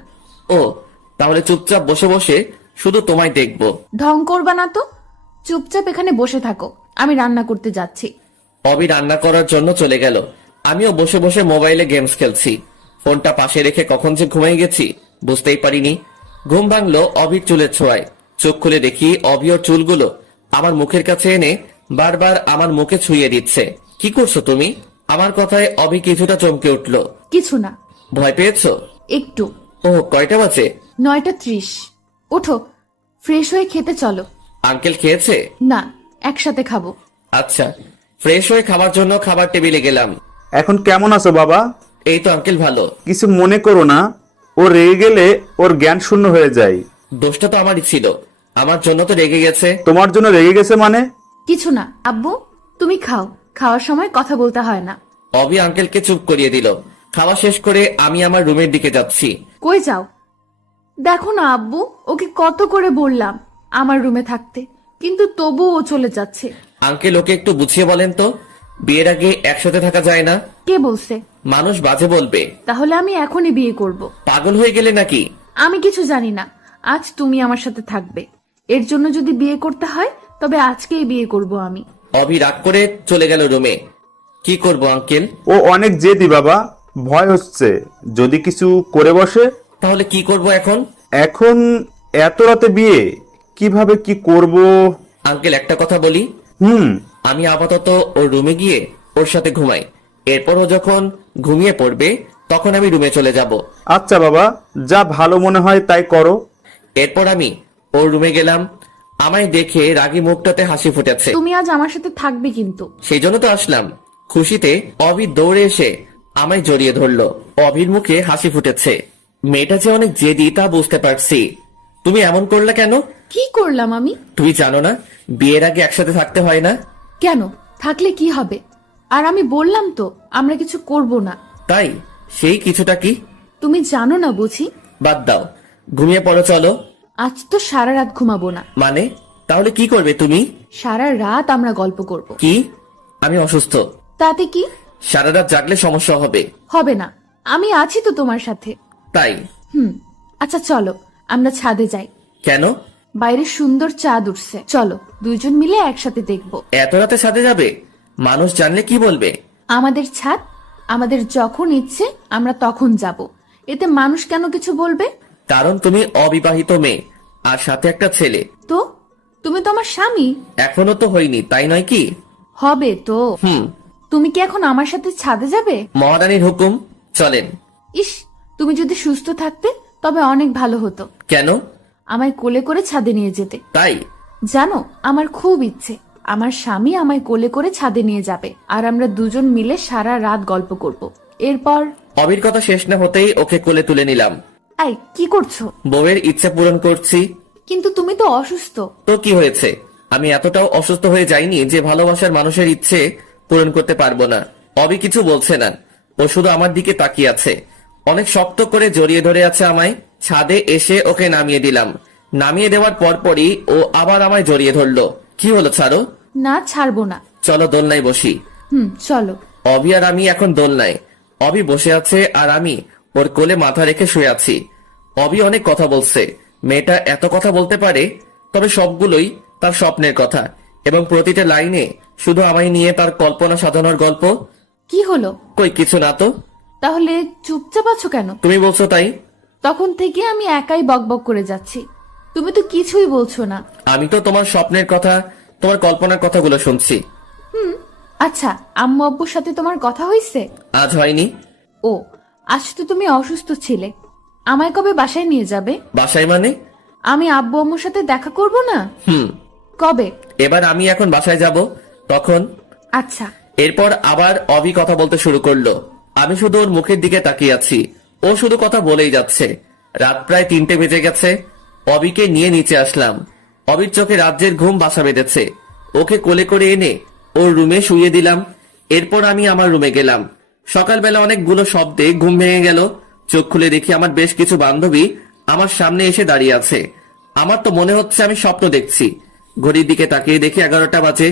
ও, তাহলে চুপচাপ বসে বসে শুধু তোমায় দেখবো। ঢং করবা না তো, চুপচাপ এখানে বসে থাকো, আমি রান্না করতে যাচ্ছি। অবি রান্না করার জন্য চলে গেল। আমিও বসে বসে মোবাইলে গেমস খেলছি। ফোনটা পাশে রেখে কখন যে ঘুমিয়ে গেছি বুঝতেই পারিনি। ঘুম ভাঙলো অবির চুলের ছোঁয়ায়। চোখ খুলে দেখি অবি ওর চুলগুলো আমার মুখের কাছে এনে বারবার আমার মুখে ছুঁয়ে দিচ্ছে। কি করছো তুমি? আমার কথায় অবি কিছুটা চমকে উঠলো। কিছু না। ভয় পেয়েছো? একটু। ও, কয়টা বাজে? 9:30। ওঠো, ফ্রেশ হয়ে খেতে চলো। আঙ্কেল খেয়েছে? না, একসাথে খাবো। আচ্ছা। ফ্রেশ হয়ে খাবার জন্য খাবার টেবিলে গেলাম। এখন কেমন আছো বাবা? এই তো আঙ্কেল, ভালো। কিছু মনে করো না, ও রেগে গেলে ওর জ্ঞান শূন্য হয়ে যায়। দোষটা তো আমারই ছিল, আমার জন্য তো রেগে গেছে। তোমার জন্য রেগে গেছে মানে? কিছু না আব্বু, তুমি খাও, খাওয়ার সময় কথা বলতে হয় না। অবি আঙ্কেলকে চুপ করিয়ে দিল। খাওয়া শেষ করে আমি আমার রুমের দিকে যাচ্ছি। কই যাও? দেখো না আব্বু, ওকে কত করে বললাম আমার রুমে থাকতে, কিন্তু তবুও ও চলে যাচ্ছে। আঙ্কেল, ওকে একটু বুঝিয়ে বলেন তো, বিয়ের আগে একসাথে থাকা যায় না। কে বলছে? মানুষ বাজে বলবে। তাহলে আমি এখনই বিয়ে করব। পাগল হয়ে গেলে নাকি? আমি কিছু জানি না, আজ তুমি আমার সাথে থাকবে। এর জন্য যদি বিয়ে করতে হয় তবে আজকেই বিয়ে করব আমি। অবি রাগ করে চলে গেল রুমে। কি করব আঙ্কেল? ও অনেক জেদি বাবা, ভয় হচ্ছে যদি কিছু করে বসে। তাহলে কি করব এখন? এখন এত রাতে বিয়ে, কিভাবে কি করব? আঙ্কেল, একটা কথা বলি। আমি আপাতত ওর রুমে গিয়ে ওর সাথে ঘুমাই। এরপর ও যখন ঘুমিয়ে পড়বে তখন আমি রুমে চলে যাব। আচ্ছা বাবা, যা ভালো মনে হয় তাই করো। এরপর আমি ওর রুমে গেলাম। আমায় দেখে রাগী মুখটাতে হাসি ফুটেছে। তুমি আজ আমার সাথে থাকবে কিন্তু। সেই জন্য তো আসলাম। খুশিতে অভি দৌড়ে এসে আমায় জড়িয়ে ধরলো। অভির মুখে হাসি ফুটেছে। মেয়েটা যে অনেক জেদি তা বুঝতে পারছি। তুমি এমন করলে কেন? কি করলাম আমি? তুমি জানো না বিয়ের আগে একসাথে থাকতে হয় না? কেন? থাকলে কি হবে? আর আমি বললাম তো আমরা কিছু করব না। তাই? সেই কিছুটা কি? তুমি জানো না বুঝি? বাদ দাও, ঘুমিয়ে পড়ো চলো। আজ তো সারা রাত ঘুমাবো না। মানে? তাহলে কি করবে তুমি? সারা রাত আমরা গল্প করব। কি? আমি অসুস্থ। তাতে কি? সারা রাত জাগলে সমস্যা হবে। হবে না, আমি আছি তো তোমার সাথে। তাই? আচ্ছা চলো আমরা ছাদে যাই। কেন? বাইরে সুন্দর চাঁদ উঠছে, চলো দুইজন মিলে একসাথে দেখবো। এত রাতে ছাদে যাবে? মানুষ জানলে কি বলবে? আমাদের ছাদ, আমাদের যখন ইচ্ছে আমরা তখন যাব, এতে মানুষ কেন কিছু বলবে? কারণ তুমি অবিবাহিত মেয়ে, আর সাথে একটা ছেলে। তো তুমি তো আমার স্বামী। এখনো তো হয়নি, তাই নয় কি? হবে তো। হুম। তুমি কি এখন আমার সাথে ছাদে যাবে? মহারানীর হুকুম, চলেন। ইস, তুমি যদি সুস্থ থাকতে তবে অনেক ভালো হতো। কেন? আমায় কোলে করে ছাদে নিয়ে যেতে। তাই? জানো, আমার খুব ইচ্ছে আমার স্বামী আমায় কোলে করে ছাদে নিয়ে যাবে, আর আমরা দুজন মিলে সারা রাত গল্প করব। এরপর অবির কথা শেষ না হতেই ওকে কোলে তুলে নিলাম। এই কি করছো? বউয়ের ইচ্ছা পূরণ করছি। কিন্তু তুমি তো অসুস্থ। তো কি হয়েছে? আমি এতটাও অসুস্থ হয়ে যাইনি যে ভালোবাসার মানুষের ইচ্ছে পূরণ করতে পারবো না। অবি কিছু বলছে না, ও শুধু আমার দিকে তাকিয়ে আছে। অনেক শক্ত করে জড়িয়ে ধরে আছে আমায়। ছাদে এসে ওকে নামিয়ে দিলাম। নামিয়ে দেওয়ার পরপরই ও আবার আমায় জড়িয়ে ধরলো। কি হলো, ছাড়ো। না, ছাড়বো না। চলো দোলনায় বসি। চলো। অবি আর আমি এখন দোলনায়। অবি বসে আছে আর আমি ওর কোলে মাথা রেখে শুয়ে আছি। অবি অনেক কথা বলছে। মেয়েটা এত কথা বলতে পারে, তবে সবগুলোই তার স্বপ্নের কথা, এবং প্রতিটা লাইনে শুধু আমায় নিয়ে তার কল্পনা সাজানোর গল্প। কি হলো? কই কিছু না তো। তাহলে চুপচাপ আছো কেন? তুমি বলছো তাই। তখন থেকে আমি একাই বকবক করে যাচ্ছি, তুমি তো কিছুই বলছো না। আমি তো তোমার স্বপ্নের কথা, তোমার কল্পনার কথাগুলো শুনছি। আচ্ছা, আম্মু আব্বুর সাথে তোমার কথা হয়েছে? আজ হয়নি। ও, আজ তো তুমি অসুস্থ ছিলে। আমায় কবে বাসায় নিয়ে যাবে? বাসায় মানে? আমি আব্বু আম্মুর সাথে দেখা করব না? হুম। কবে? এবার আমি এখন বাসায় যাব, তখন। আচ্ছা। এরপর আবার অবি কথা বলতে শুরু করলো। আমি শুধু ওর মুখের দিকে তাকিয়ে আছি। ও শুধু কথা বলেই যাচ্ছে। রাত প্রায় 3টে বেজে গেছে। অবিকে নিয়ে নিচে আসলাম। অবির চোখে রাজ্যের ঘুম বাসা বেঁধেছে। ওকে কোলে করে এনে ওর রুমে শুইয়ে দিলাম। এরপর আমি আমার রুমে গেলাম। সকালবেলা অনেকগুলো শব্দে ঘুম ভেঙে গেল। চোখ খুলে দেখি আমার বেশ কিছু বান্ধবী আমার সামনে এসে দাঁড়িয়ে আছে। আমার তো মনে হচ্ছে আমি স্বপ্ন দেখছি। ঘড়ির দিকে তাকিয়ে দেখি 11টা বাজে।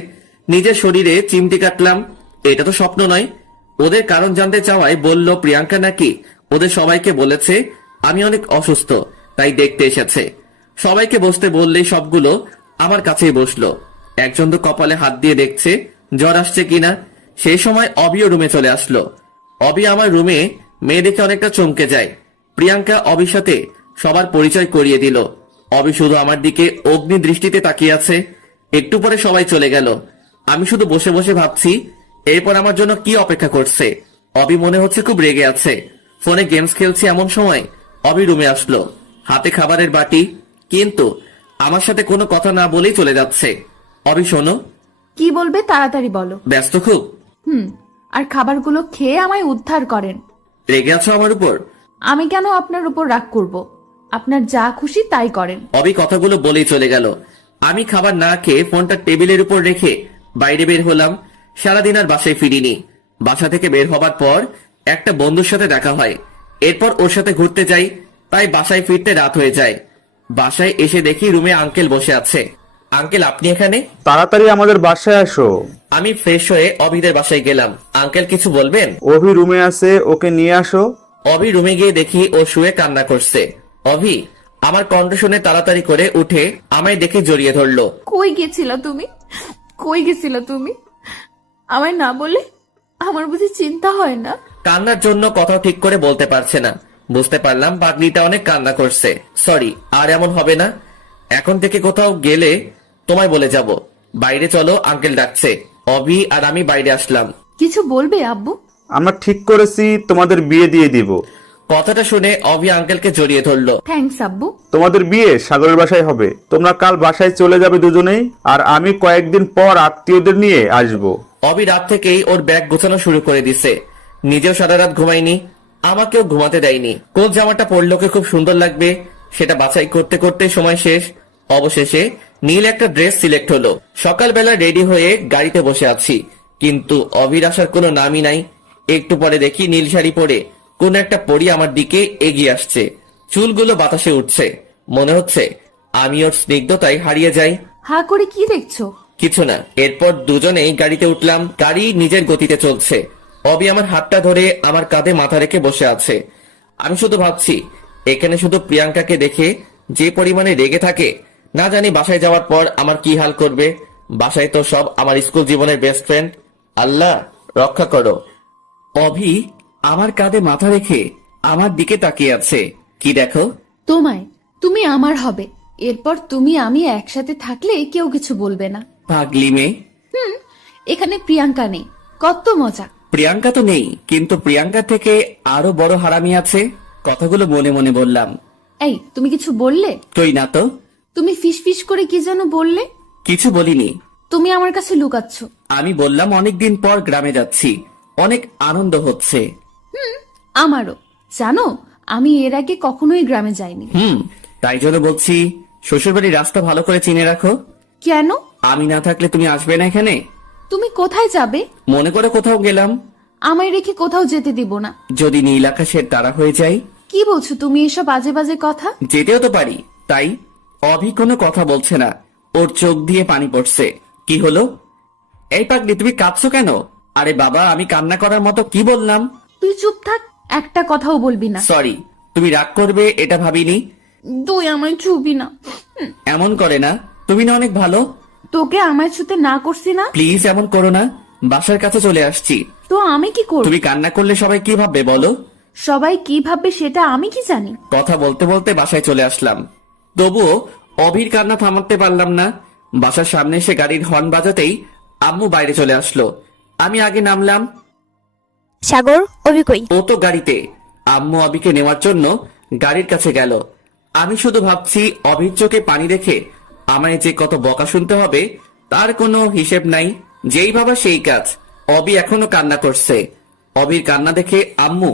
নিজের শরীরে চিমটি কাটলাম। এটা তো স্বপ্ন নয়। ওদের কারণ জানতে চাওয়ায় বলল প্রিয়াঙ্কা নাকি ওদের সবাইকে বলেছে আমি অনেক অসুস্থ, তাই দেখতে এসেছে। সবাইকে বসতে বললেই সবগুলো আমার কাছেই বসলো। একজন তো কপালে হাত দিয়ে দেখছে জ্বর আসছে কিনা। সেই সময় অবিও রুমে চলে আসলো। অবি আমার রুমে মেয়ে দেখে অনেকটা চমকে যায়। প্রিয়াঙ্কা অবির সাথে সবার পরিচয় করিয়ে দিল। অবি শুধু আমার দিকে অগ্নি দৃষ্টিতে তাকিয়ে আছে। একটু পরে সবাই চলে গেল। আমি শুধু বসে বসে ভাবছি এরপর আমার জন্য কি অপেক্ষা করছে। অবি মনে হচ্ছে খুব রেগে আছে। ফোনে গেমস খেলছি এমন সময় অবি রুমে আসলো, হাতে খাবারের বাটি, কিন্তু আমার সাথে কোনো কথা না বলেই চলে যাচ্ছে। অবি শোনো। কি বলবে তাড়াতাড়ি বলো। ব্যস্ত খুব? আর খাবারগুলো খেয়ে আমায় উদ্ধার করেন। রেগে আছো আমার উপর? আমি কেন আপনার উপর রাগ করব? আপনার যা খুশি তাই করেন। অবি কথাগুলো বলেই চলে গেল। আমি খাবার না খেয়ে ফোনটা টেবিলের উপর রেখে বাইরে বের হলাম। সারাদিন আর বাসায় ফিরিনি। বাসা থেকে বের হবার পর একটা বন্ধুর সাথে দেখা হয়। এরপর ওর সাথে ঘুরতে যাই, তাই বাসায় ফিরতে রাত হয়ে যায়। বাসায় এসে দেখি রুমে আঙ্কেল বসে আছে। আঙ্কেল আপনি এখানে? তাড়াতাড়ি আমাদের বাসায় আসো। আমি ফ্রেশ হয়ে অভিদের বাসায় গেলাম। আঙ্কেল কিছু বলবেন? অভি রুমে আছে, ওকে নিয়ে আসো। অভি রুমে গিয়ে দেখি ও শুয়ে কান্না করছে। অভি আমার কণ্ঠ শুনে তাড়াতাড়ি করে উঠে আমায় দেখে জড়িয়ে ধরলো। কই গেছিলা তুমি? কই গেছিলা তুমি? আমায় না বলে আমার বুঝি চিন্তা হয় না? কান্নার জন্য কথাও ঠিক করে বলতে পারছে না। বুঝতে পারলাম পাগলিটা অনেক কান্না করছে। সরি, আর এমন হবে না। এখন থেকে কোথাও গেলে তোমায় বলে যাব। বাইরে চলো, আঙ্কেল ডাকছে। অভি আর আমি বাইরে আসলাম। কিছু বলবে আব্বু? আমরা ঠিক করেছি তোমাদের বিয়ে দিয়ে দিব। কথাটা শুনে অভি আঙ্কেলকে জড়িয়ে ধরলো। থ্যাঙ্কস আব্বু। তোমাদের বিয়ে সাগরের বাসায় হবে। তোমরা কাল বাসায় চলে যাবে দুজনেই, আর আমি কয়েকদিন পর আত্মীয়দের নিয়ে আসবো। অভি রাত থেকেই ওর ব্যাগ গোছানো শুরু করে দিছে। নিজেও সারা রাত ঘুমায়নি, আমাকেও ঘুমাতে দেয়নি। কোন জামাটা পরলোকে খুব সুন্দর লাগবে সেটা বাছাই করতে করতে সময় শেষ। অবশেষে নীল একটা ড্রেস সিলেক্ট হলো। সকালবেলা রেডি হয়ে গাড়িতে বসে আছি, কিন্তু অভির আসার কোনো নামই নাই। একটু পরে দেখি নীল শাড়ি পরে কোন একটা পরী আমার দিকে এগিয়ে আসছে। চুলগুলো বাতাসে উঠছে। মনে হচ্ছে আমি ওর স্নিগ্ধতায় হারিয়ে যাই। হা করে কি দেখছো? কিছু না। এরপর দুজনেই গাড়িতে উঠলাম। গাড়ি নিজের গতিতে চলছে। অবি আমার হাতটা ধরে আমার কাঁধে মাথা রেখে বসে আছে। আমি শুধু ভাবছি, এখানে শুধু প্রিয়াঙ্কাকে দেখে যে পরিমাণে রেগে থাকে, না জানি বাসায় যাওয়ার পর আমার কি হাল করবে। বাসায় তো সব আমার স্কুল জীবনের বেস্ট ফ্রেন্ড। আল্লাহ রক্ষা করো। অভি আমার কাঁধে মাথা রেখে আমার দিকে তাকিয়ে আছে। কি দেখো? তোমায়, তুমি আমার হবে। এরপর তুমি আমি একসাথে থাকলে কেউ কিছু বলবে না। পাগলি মেয়ে। এখানে প্রিয়াঙ্কা নেই, কত মজা। প্রিয়াঙ্কা তো নেই, কিন্তু প্রিয়াঙ্কা থেকে আরো বড় হারামি আছে। কথাগুলো মনে মনে বললাম। এই, তুমি কিছু বললে? তুই না তো। তুমি ফিস ফিস করে কি যেন বললে? কিছু বলিনি। তুমি আমার কাছে লুকাচ্ছ। আমি বললাম অনেকদিন পর গ্রামে যাচ্ছি, অনেক আনন্দ হচ্ছে। আমারও। জানো, আমি এর আগে কখনোই গ্রামে যাইনি। তাই জন্য বলছি, শ্বশুরবাড়ির রাস্তা ভালো করে চিনে রাখো। কেন? আমি না থাকলে তুমি আসবে না এখানে। তুমি কোথায় যাবে? মনে করে কোথাও গেলাম। আমায় রেখে কোথাও যেতে দিব না। যদি নীল আকাশের তারা হয়ে যায়। কি বলছো তুমি এসব বাজে বাজে কথা? যেতেও তো পারি। তাই অভি কোনো কথা বলছে না, ওর চোখ দিয়ে পানি পড়ছে। কি হলো? এই পাগলি, তুমি কাঁদছো কেন? আরে বাবা, আমি কান্না করার মতো কি বললাম? তুই চুপ থাক, একটা কথাও বলবি না। সরি, তুমি রাগ করবে এটা ভাবিনি। তুই আমায় ছুবি না। এমন করে না, তুমি না অনেক ভালো। তোকে আমায় ছুতে না করছি না? প্লিজ এমন করো না। বাসার কাছে চলে আসছি। তো আমি কি করব? তুমি কান্না করলে সবাই কি ভাববে বলো? সবাই কি ভাববে সেটা আমি কি জানি? কথা বলতে বলতে বাসায় চলে আসলাম। তবুও অভির কান্না থামাতে পারলাম না। বাসার সামনে এসে গাড়ির হর্ন বাজাতেই আম্মু বাইরে চলে আসলো। আমি আগে নামলাম। সাগর, অভি কই? ও তো গাড়িতে। আম্মু অভিকে নেওয়ার জন্য গাড়ির কাছে গেল। আমি শুধু ভাবছি, অভির চোখে পানি রেখে আমায় যে কত বকা শুনতে হবে তার কোনো হিসেব নাই। যেই ভাবা সেই কাজ। অভি এখনো কান্না করছে। অভির কান্না দেখে আম্মু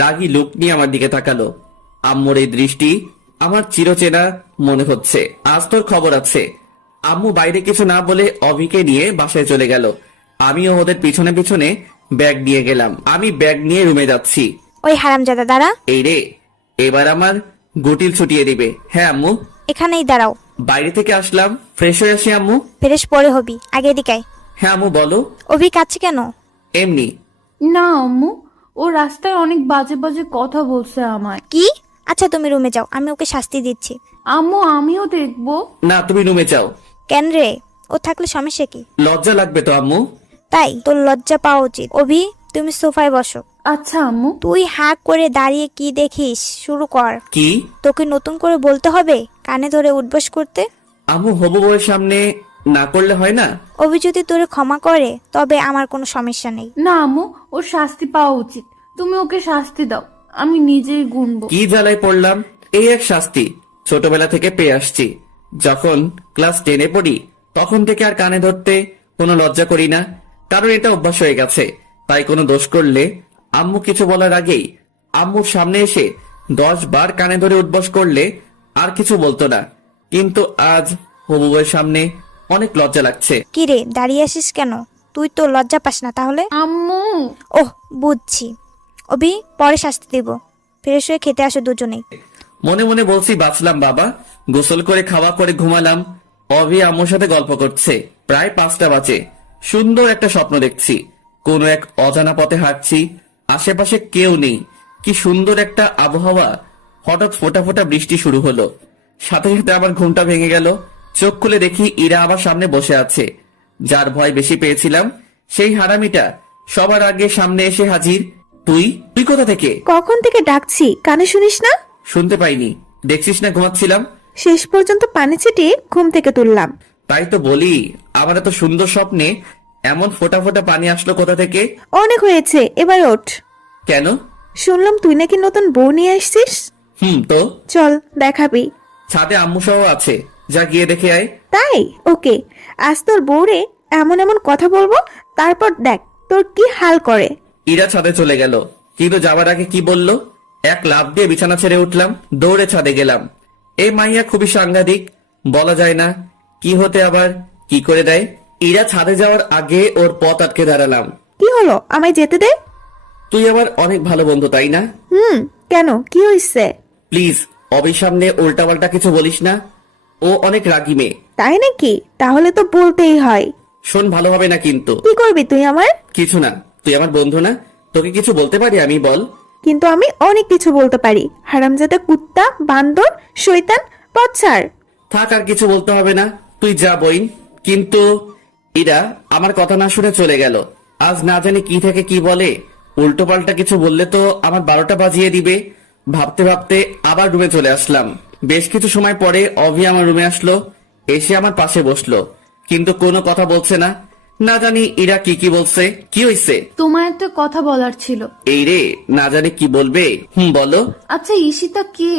রাগী লুক নিয়ে আমার দিকে তাকালো। আম্মুর এই দৃষ্টি আমার চিরচেনা মনে হচ্ছে। আজ তোর খবর আছে। আম্মু বাইরে কিছু না বলে অভিকে নিয়ে বাসায় চলে গেল। আমিও ওদের পিছনে পিছনে ব্যাগ নিয়ে গেলাম। আমি ব্যাগ নিয়ে রুমে যাচ্ছি। ওই হারামজাদা দাঁড়া। এই রে, এবার আমার গুটিল ছুটিয়ে দিবে। হ্যাঁ আম্মু। এখানেই দাঁড়াও। বাইরে থেকে আসলাম, ফ্রেশ হয়ে আসি আম্মু। ফ্রেশ পরে হবি, আগে এদিকে আয়। হ্যাঁ আম্মু বলো। অভি কাঁদছে কেন? এমনি। না আম্মু, ও রাস্তায় অনেক বাজে বাজে কথা বলছে আমায়। কি? আচ্ছা তুমি রুমে যাও, আমি ওকে শাস্তি দিচ্ছি। আম্মু, আমিও দেখবো। না, তুমি রুমে যাও। কেন রে? ও থাকলে সমস্যা কি? লজ্জা লাগবে তো আম্মু। তাই তোর লজ্জা পাওয়া উচিত। অভি, তুমি সোফায় বসো। আচ্ছা আম্মু। তুই হাঁ করে দাঁড়িয়ে কি দেখিস? শুরু কর। কি? তোকে নতুন করে বলতে হবে কানে ধরে উঠবস করতে? আম্মু, হবু বউয়ের সামনে না করলে হয় না? অভি যদি তোরে ক্ষমা করে তবে আমার কোনো সমস্যা নেই। না আম্মু, ওর শাস্তি পাওয়া উচিত। তুমি ওকে শাস্তি দাও, আমি নিজেই গুনবো। কি জ্বালায় পড়লাম। এই এক শাস্তি ছোটবেলা থেকে পেয়ে আসছি। যখন ক্লাস 10-এ পড়ি তখন থেকে আর কানে ধরতে কোনো লজ্জা করি না, কারণ এটা অভ্যাস হয়ে গেছে। তাই কোনো দোষ করলে আম্মু কিছু বলার আগেই আম্মুর সামনে এসে 10 বার কানে ধরে উঠবস করলে আর কিছু বলতো না। কিন্তু আজ হবু বউয়ের সামনে অনেক লজ্জা লাগছে। কি রে, দাঁড়িয়ে আসিস কেন? তুই তো লজ্জা পাস না তাহলে? আম্মু। ওহ, বুঝছি। অভি, পরে শাস্তি দিব। ফ্রেশ হয়ে খেতে আসো দুজনেই। মনে মনে বলছি, বাঁচলাম বাবা। গোসল করে খাওয়া করে ঘুমালাম। অভি আম্মুর সাথে গল্প করছে। প্রায় 5টা বাজে। সুন্দর একটা স্বপ্ন দেখছি। কোনো এক অজানা পথে হাঁটছি, আশেপাশে কেউ নেই। কি সুন্দর একটা আবহাওয়া। হঠাৎ ফোঁটা ফোঁটা বৃষ্টি শুরু হলো। সাথে সাথে আমার ঘুমটা ভেঙে গেল। চোখ খুলে দেখি ইরা আমার সামনে বসে আছে। যার ভয় বেশি পেয়েছিলাম সেই হারামিটা সবার আগে সামনে এসে হাজির। তুই তুই কোথা থেকে? কখন থেকে ডাকছি, কানে শুনিস না? শুনতে পাইনি। দেখছিস না ঘুমাচ্ছিলাম। শেষ পর্যন্ত পানি ছিটিয়ে ঘুম থেকে তুললাম। তাই তো বলি, আমার এত সুন্দর স্বপ্নে এমন ফোঁটা ফোঁটা পানি আসলো কোথা থেকে? অনেক হয়েছে, এবার ওঠ। কেন? শুনলাম তুই নাকি নতুন বউ নিয়ে আসছিস। তো চল দেখাবি। ছাদে আম্মু সহ আছে, যা গিয়ে দেখে আয়। তাই? ওকে, আজ তোর বউরে এমন এমন কথা বলবো, তারপর দেখ তোর কি হাল করে। ইরা ছাদে চলে গেল, কিন্তু যাবার আগে কি বলল? এক লাফ দিয়ে বিছানা ছেড়ে উঠলাম, দৌড়ে ছাদে গেলাম। এই মাইয়া খুবই সাংঘাতিক, বলা যায় না কি হতে আবার কি করে দেয়। ইরা ছাদে যাওয়ার আগে ওর পথ আটকে দাঁড়ালাম। কি হলো, আমায় যেতে দে। তুই আমার অনেক ভালো বন্ধু, তাই না? কেন, কি হইছে? প্লিজ অবির সামনে উল্টাপাল্টা কিছু বলিস না। ও অনেক রাগী মেয়ে। তাই নাকি? তাহলে তো বলতেই হয়। শোন, ভালো হবে না কিন্তু। কি করবি তুই আমার? কিছু না, তুই আমার বন্ধু না, তোকে কিছু বলতে পারি আমি, বল। কিন্তু আমি অনেক কিছু বলতে পারি। হারামজাদা, কুত্তা, বান্দর, শয়তান, পথ ছাড়। থাক, আর কিছু বলতে হবে না, তুই যা বইন। কিন্তু ইরা আমার কথা না শুনে চলে গেল। আজ না জানি কি থেকে কি বলে, উল্টো পাল্টা কিছু বললে তো আমার 12টা বাজিয়ে দিবে। ভাবতে ভাবতে আবার রুমে চলে আসলাম। বেশ কিছু সময় পরে অভি আমার রুমে আসলো, এসে আমার পাশে বসলো, কিন্তু কোনো কথা বলছে না। না জানি ইরা কি কি বলছে। কি হইছে? তোমার একটা কথা বলার ছিল। এই রে, না জানি কি বলবে। বলো। আচ্ছা, ঈশিতা কে?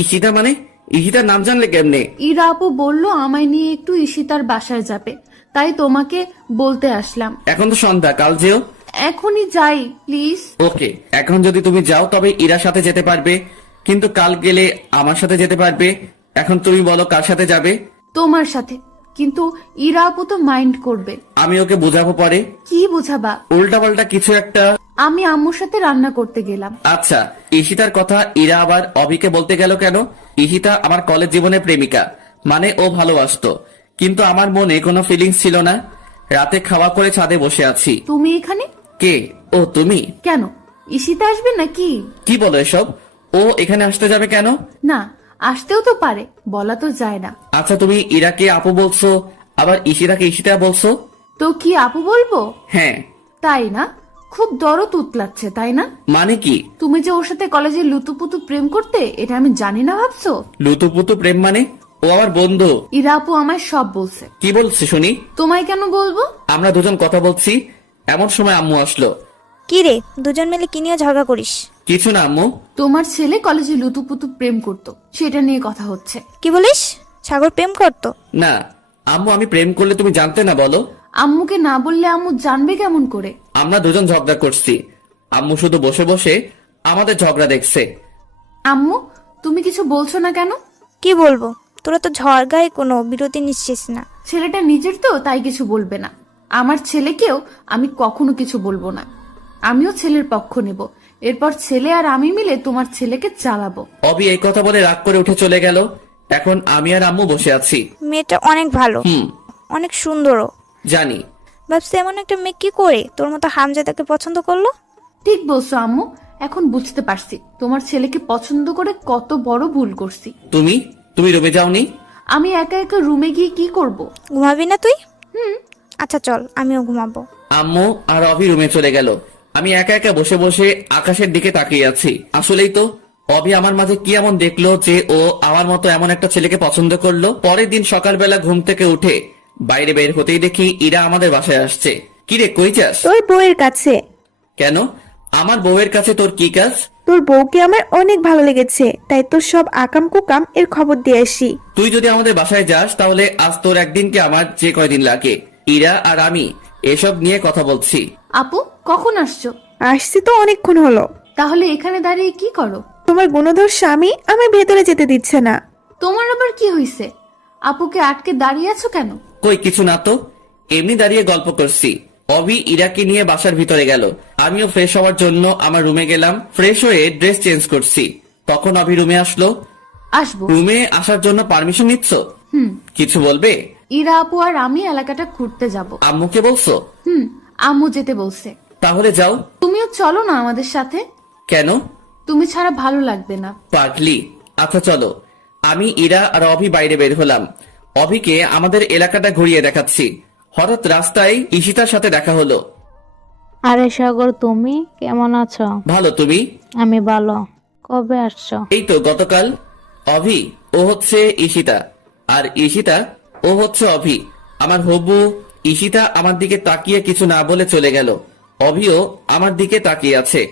ঈশিতা মানে? ঈশিতার নাম জানলে কেমনে? ইরা আপু বললো আমায় নিয়ে একটু ঈশিতার বাসায় যাবে, তাই তোমাকে বলতে আসলাম। এখন তো সন্ধ্যা, কাল যেও। এখনই যাই প্লিজ। ওকে, এখন যদি তুমি যাও তবে ইরার সাথে যেতে পারবে, কিন্তু কাল গেলে আমার সাথে যেতে পারবে। এখন তুমি বলো কার সাথে যাবে? তোমার সাথে, কিন্তু ইরা আপু তো মাইন্ড করবে। আমি ওকে বুঝাবো পরে। কি বুঝাবা? উল্টা পাল্টা কিছু একটা। আমি আম্মুর সাথে রান্না করতে গেলাম। আচ্ছা, ঈশিতার কথা ইরা আবার অভিকে বলতে গেল কেন? ঈশিতা আমার কলেজ জীবনের প্রেমিকা, মানে ও ভালোবাসতো, কিন্তু আমার মনে কোনো ফিলিংস ছিল না। রাতে খাওয়া করে ছাদে বসে আছি। তুমি এখানে? কে? ও তুমি? কেন, ঈশিতা আসবে নাকি? কি বলো এসব? ও এখানে আসতে যাবে কেন? না, আসতেও তো পারে, বলা তো যায় না। আচ্ছা, তুমি ইরাকে আপু বলছো, আবার ঈশিতাকে ঈশিতা বলছো। তো কি আপু বলবো? হ্যাঁ। তাই না? খুব দরদ উতলাচ্ছে, তাই না? মানে কি? তুমি যে ওর সাথে কলেজে লুতুপুতু প্রেম করতে, এটা আমি জানি না ভাবছো? লুতুপুতু প্রেম মানে? ও আমার বন্ধু। ইরা আপু আমায় সব বলছে। কি বলছে শুনি? তোমায় কেন বলবো? আমরা দুজন কথা বলছি, এমন সময় আম্মু আসলো। কি রে, দুজন মিলে কি নিয়ে ঝগড়া করিস? কিছু না আম্মু। তোমার ছেলে কলেজে লুতুপুতু প্রেম করতো, সেটা নিয়ে কথা হচ্ছে। কি বলিস? সাগর প্রেম করতো? না আম্মু, আমি প্রেম করলে তুমি জানতে না, বলো। আম্মুকে না বললে আম্মু জানবে কেমন করে? আমরা দুজন ঝগড়া করছি, আম্মু শুধু বসে বসে আমাদের ঝগড়া দেখছে। আম্মু, তুমি কিছু বলছো না কেন? কি বলবো, তোরা তো ঝড়গায় কোনো বিরতি নিচ্ছিস না। ছেলেটা নিজের তো, তাই কিছু বলবে না। আমার ছেলেকেও আমি কখনো কিছু বলবো না। আমিও ছেলের পক্ষ নেব। এরপর ছেলে আর আমি মিলে তোমার ছেলেকে চালাবো। অবি এই কথা বলে রাগ করে উঠে চলে গেল। এখন আমি আর আম্মু বসে আছি। মেয়েটা অনেক ভালো, অনেক সুন্দরও। জানি। ভাবছি এমন একটা মেয়ে কি করে তোর মতো হামজাদাকে পছন্দ করলো। ঠিক বলছো আম্মু, এখন বুঝতে পারছি তোমার ছেলেকে পছন্দ করে কত বড় ভুল করছি। তুমি রুমে যাওনি? আমি একা একা রুমে গিয়ে কি করব? ঘুমাবি না তুই? আচ্ছা চল, আমিও ঘুমাবো। আম্মু আর অভি রুমে চলে গেল। আমি একা একা বসে বসে আকাশের দিকে তাকিয়ে আছি। আসলেই তো, অভি আমার মাঝে কি এমন দেখলো যে ও আমার মতো এমন একটা ছেলেকে পছন্দ করলো। পরের দিন সকালবেলা ঘুম থেকে উঠে বাইরে বের হতেই দেখি ইরা আমাদের বাসায় আসছে। কিরে, কই যাস? তোর বউয়ের কাছে। কেন? আমার বউয়ের কাছে তোর কি কাজ? তোর বউকে আমার অনেক ভালো লেগেছে, তাই তোর সব আকাম কুকাম এর খবর দিয়ে আসি। তুই যদি আমাদের বাসায় যাস তাহলে আজ তোর একদিনকে আমার যে কয়দিন লাগে। ইরা আর আমি এসব নিয়ে কথা বলছি। আপু, কখন আসছো? আসছি তো অনেকক্ষণ হলো। তাহলে এখানে দাঁড়িয়ে কি করো? তোমার গুণধর স্বামী আমার ভেতরে যেতে দিচ্ছে না। তোমার আবার কি হয়েছে? আপুকে আটকে দাঁড়িয়ে আছো কেন? কই কিছু না তো, এমনি দাঁড়িয়ে গল্প করছি। অভি ইরাকে নিয়ে বাসার ভিতরে গেল, আমিও ফ্রেশ হওয়ার জন্য আমার রুমে গেলাম। ফ্রেশ হয়ে ড্রেস চেঞ্জ করছি, তখন অভি রুমে আসলো। আসবো। রুমে আসার জন্য পারমিশন নিচ্ছ? কিছু বলবে? ইরা আপু আর আমি এলাকাটা ঘুরতে যাব। আম্মুকে বলছো? আম্মু যেতে বলছে। তাহলে যাও। তুমিও চলো না আমাদের সাথে। কেন? তুমি ছাড়া ভালো লাগবে না। পাগলি। আচ্ছা চলো। আমি, ইরা আর অভি বাইরে বের হলাম। অভিকে আমাদের এলাকাটা ঘুরিয়ে দেখাচ্ছি। হঠাৎ রাস্তায় ঈশিতার সাথে দেখা হলো। আরে সাগর, তুমি কেমন আছো? ভালো, তুমি? আমি ভালো। কবে আসছো? এই তো গতকাল। অভি ও হচ্ছে ঈশিতা, আর ঈশিতা ও হচ্ছে অভি। আমার হবু। ঈশিতা আমার দিকে তাকিয়ে কিছু না বলে চলে গেল। অভিও আমার দিকে তাকিয়ে আছে।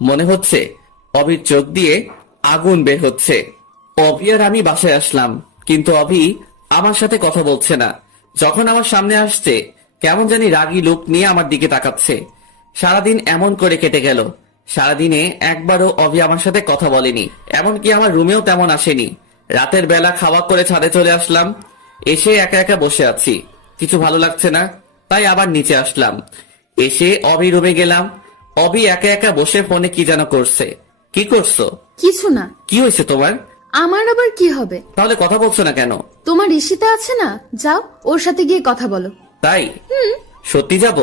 মনে হচ্ছে অভির চোখ দিয়ে আগুন বের হচ্ছে। অভি আর আমি বাসায় আসলাম, কিন্তু অভি আমার সাথে কথা বলছে না। যখন আমার সামনে আসছে কেমন জানি রাগী লোক নিয়ে আমার দিকে তাকাচ্ছে। সারাদিন এমন করে কেটে গেল। সারাদিনে একবারও অভি আমার সাথে কথা বলেনি, এমনকি আমার রুমেও তেমন আসেনি। রাতের বেলা খাওয়া করে ছাদে চলে আসলাম, এসে একা একা বসে আছি। কিছু ভালো লাগছে না, তাই আবার নিচে আসলাম। এসে অভি রুমে গেলাম। অভি একা একা বসে ফোনে কি যেন করছে। কি করছো? কিছু না। কি হয়েছে তোমার? আমার আবার কি হবে? তাহলে কথা বলছো না কেন? তোমার ঈশিতা আছে না, যাও ওর সাথে গিয়ে কথা বলো। তাই? সত্যি যাব?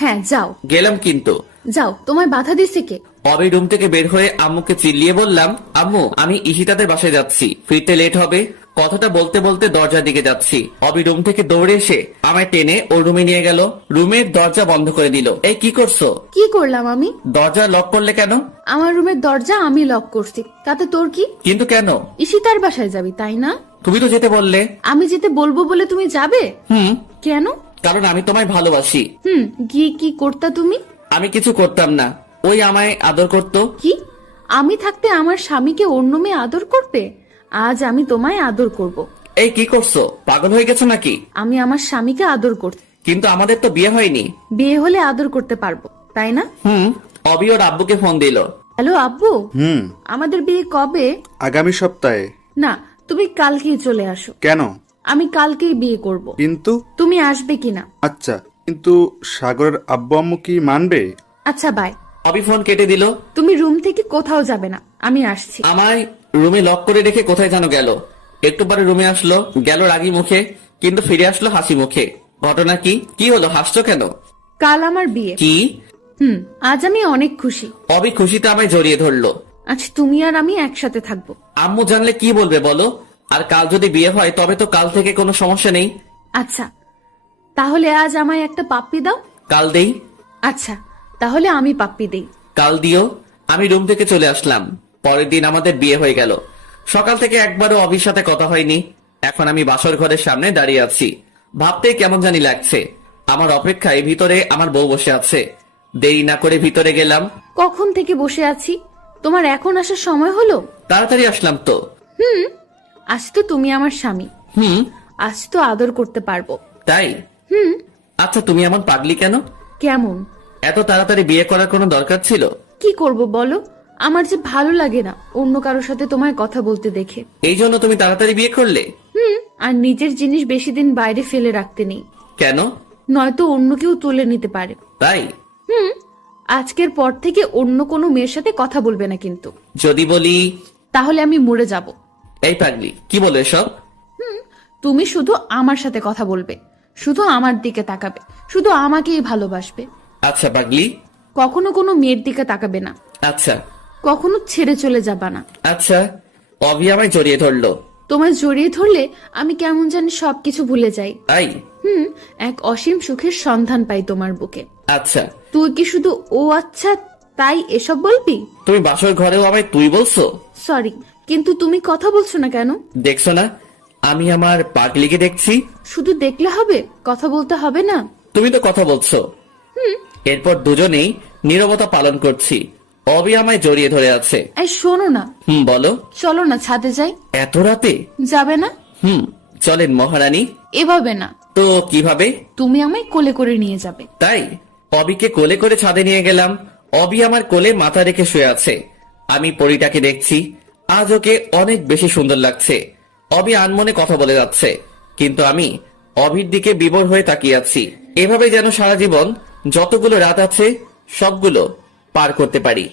হ্যাঁ যাও গেলাম কিন্তু। যাও, তোমায় বাধা দিছে কে? অবি রুম থেকে বের হয়ে আম্মুকে চিল্লিয়ে বললাম, আম্মু আমি ঈশিতাদের বাসায় যাচ্ছি, ফিরতে লেট হবে। কথাটা বলতে বলতে দরজার দিকে যাচ্ছি, অবি রুম থেকে দৌড়ে এসে আমায় টেনে ওর রুমে নিয়ে গেল, রুমের দরজা বন্ধ করে দিল। এই কি করছো? কি করলাম আমি? দরজা লক করলে কেন? আমার রুমের দরজা আমি লক করছি, তাতে তোর কি? কিন্তু কেন? ঈশিতার বাসায় যাবি তাই না? তুমি তো যেতে বললে। আমি যেতে বলবো বলে তুমি যাবে? হুম, কেন? কারণ আমি তোমায় ভালোবাসি। গিয়ে কি করতা তুমি? আমি কিছু করতাম না, ওই আমায় আদর করতো। কি? আমি থাকতে আমার স্বামীকে অন্য মেয়ে আদর করবে? আজ আমি তোমায় আদর করব। এই কি করছো? পাগল হয়ে গেছো নাকি? আমি আমার স্বামীকে আদর করতে। কিন্তু আমাদের তো বিয়ে হয়নি। বিয়ে হলে আদর করতে পারবো তাই না? অবি ওর আব্বুকে ফোন দিল। হ্যালো আব্বু, আমাদের বিয়ে কবে? আগামী সপ্তাহে। না, তুমি কালকেই চলে আসো। কেন? আমি কালকেই বিয়ে করব। কিন্তু তুমি আসবে কিনা? আচ্ছা, কিন্তু সাগরের আব্বু আম্মু কি মানবে? আচ্ছা বাই। অবি ফোন কেটে দিল। তুমি রুম থেকে কোথাও যাবে না, আমি আসছি। আমায় রুমে লক করে রেখে কোথায় যেন গেল। একটু পরে রুমে আসলো, গেল রাগী মুখে, কিন্তু ফিরে আসলো হাসি মুখে। ঘটনা কি? কি হলো, হাসছো কেন? কাল আমার বিয়ে। কি? আজ আমি অনেক খুশি। অবি খুশিতে আমায় জড়িয়ে ধরলো। আজ তুমি আর আমি একসাথে থাকবো। আম্মু জানলে কি বলবে বলো? আর কাল যদি বিয়ে হয় তবে তো কাল থেকে কোনো সমস্যা নেই। আচ্ছা, তাহলে আজ আমায় একটা পাপ্পি দাও। কাল দেই। আচ্ছা, তাহলে আমি পাপ্পি দেই। কাল দিও। আমি রুম থেকে চলে আসলাম। পরের দিন আমাদের বিয়ে হয়ে গেল। সকাল থেকে একবারও অবির সাথে কথা হয়নি। এখন আমি বাসর ঘরের সামনে দাঁড়িয়ে আছি, ভাবতে কেমন জানি লাগছে। আমার অপেক্ষায় ভিতরে আমার বউ বসে আছে। দেরি না করে ভিতরে গেলাম। কখন থেকে বসে আছি, তোমার এখন আসার সময় হলো? তাড়াতাড়ি আসলাম তো। আজ তো তুমি আমার স্বামী, হুম, আজ তো আদর করতে পারবো। তাই? আচ্ছা, তুমি এমন পাগলি কেন? কেমন? এত তাড়াতাড়ি বিয়ে করার কোনো দরকার ছিল? কি করব বলো, আমার যে ভালো লাগে না অন্য কারোর সাথে তোমায় কথা বলতে দেখে। এই জন্য তুমি তাড়াতাড়ি বিয়ে করলে? আর নিজের জিনিস বেশি দিন বাইরে ফেলে রাখতে নেই, কেন? নয়তো অন্য কেউ তুলে নিতে পারে। তাই? আজকের পর থেকে অন্য কোনো মেয়ের সাথে কথা বলবে না কিন্তু। যদি বলি? তাহলে আমি মরে যাব। এই পাগলি, কি বলো এসব? তুমি শুধু আমার সাথে কথা বলবে, শুধু আমার দিকে তাকাবে, শুধু আমাকেই ভালোবাসবে। আচ্ছা পাগলি। কখনো কোনো মেয়ের দিকে তাকাবে না, আচ্ছা। কখনো ছেড়ে চলে যাবা না। আচ্ছা। অভি আমায় জড়িয়ে ধরলো। তোমায় জড়িয়ে ধরলে আমি কেমন জানি সবকিছু ভুলে যাই। তাই? এক অসীম সুখের সন্ধান পাই তোমার বুকে। আচ্ছা। তুই কি শুধু ও আচ্ছা তাই এসব বলবি? তুমি বাসর ঘরেও আমায় তুই বলছো? সরি, কিন্তু তুমি কথা বলছো না কেন? দেখছো না আমি আমার পাগলিকে দেখছি? শুধু দেখলে হবে, কথা বলতে হবে না? তুমি তো কথা বলছো। এরপর দুজনেই নীরবতা পালন করছি। অভি আমায় জড়িয়ে ধরে আছে। এই শোনো না, বলো। চলো না ছাদে যাই। এত রাতে? যাবে না? চলেন মহারানী। এভাবে না তো কিভাবে? তুমি আমায় কোলে করে নিয়ে যাবে। তাই? অবিকে কোলে করে ছাদে নিয়ে গেলাম। অবি আমার কোলে মাথা রেখে শুয়ে আছে। আমি পরীটাকে দেখছি। আজ ওকে অনেক বেশি সুন্দর লাগছে। অবি আনমনে কথা বলে যাচ্ছে, কিন্তু আমি অবির দিকে বিভোর হয়ে তাকিয়ে আছি। এভাবে যেন সারা জীবন যতগুলো রাত আছে সবগুলো পার করতে পারি।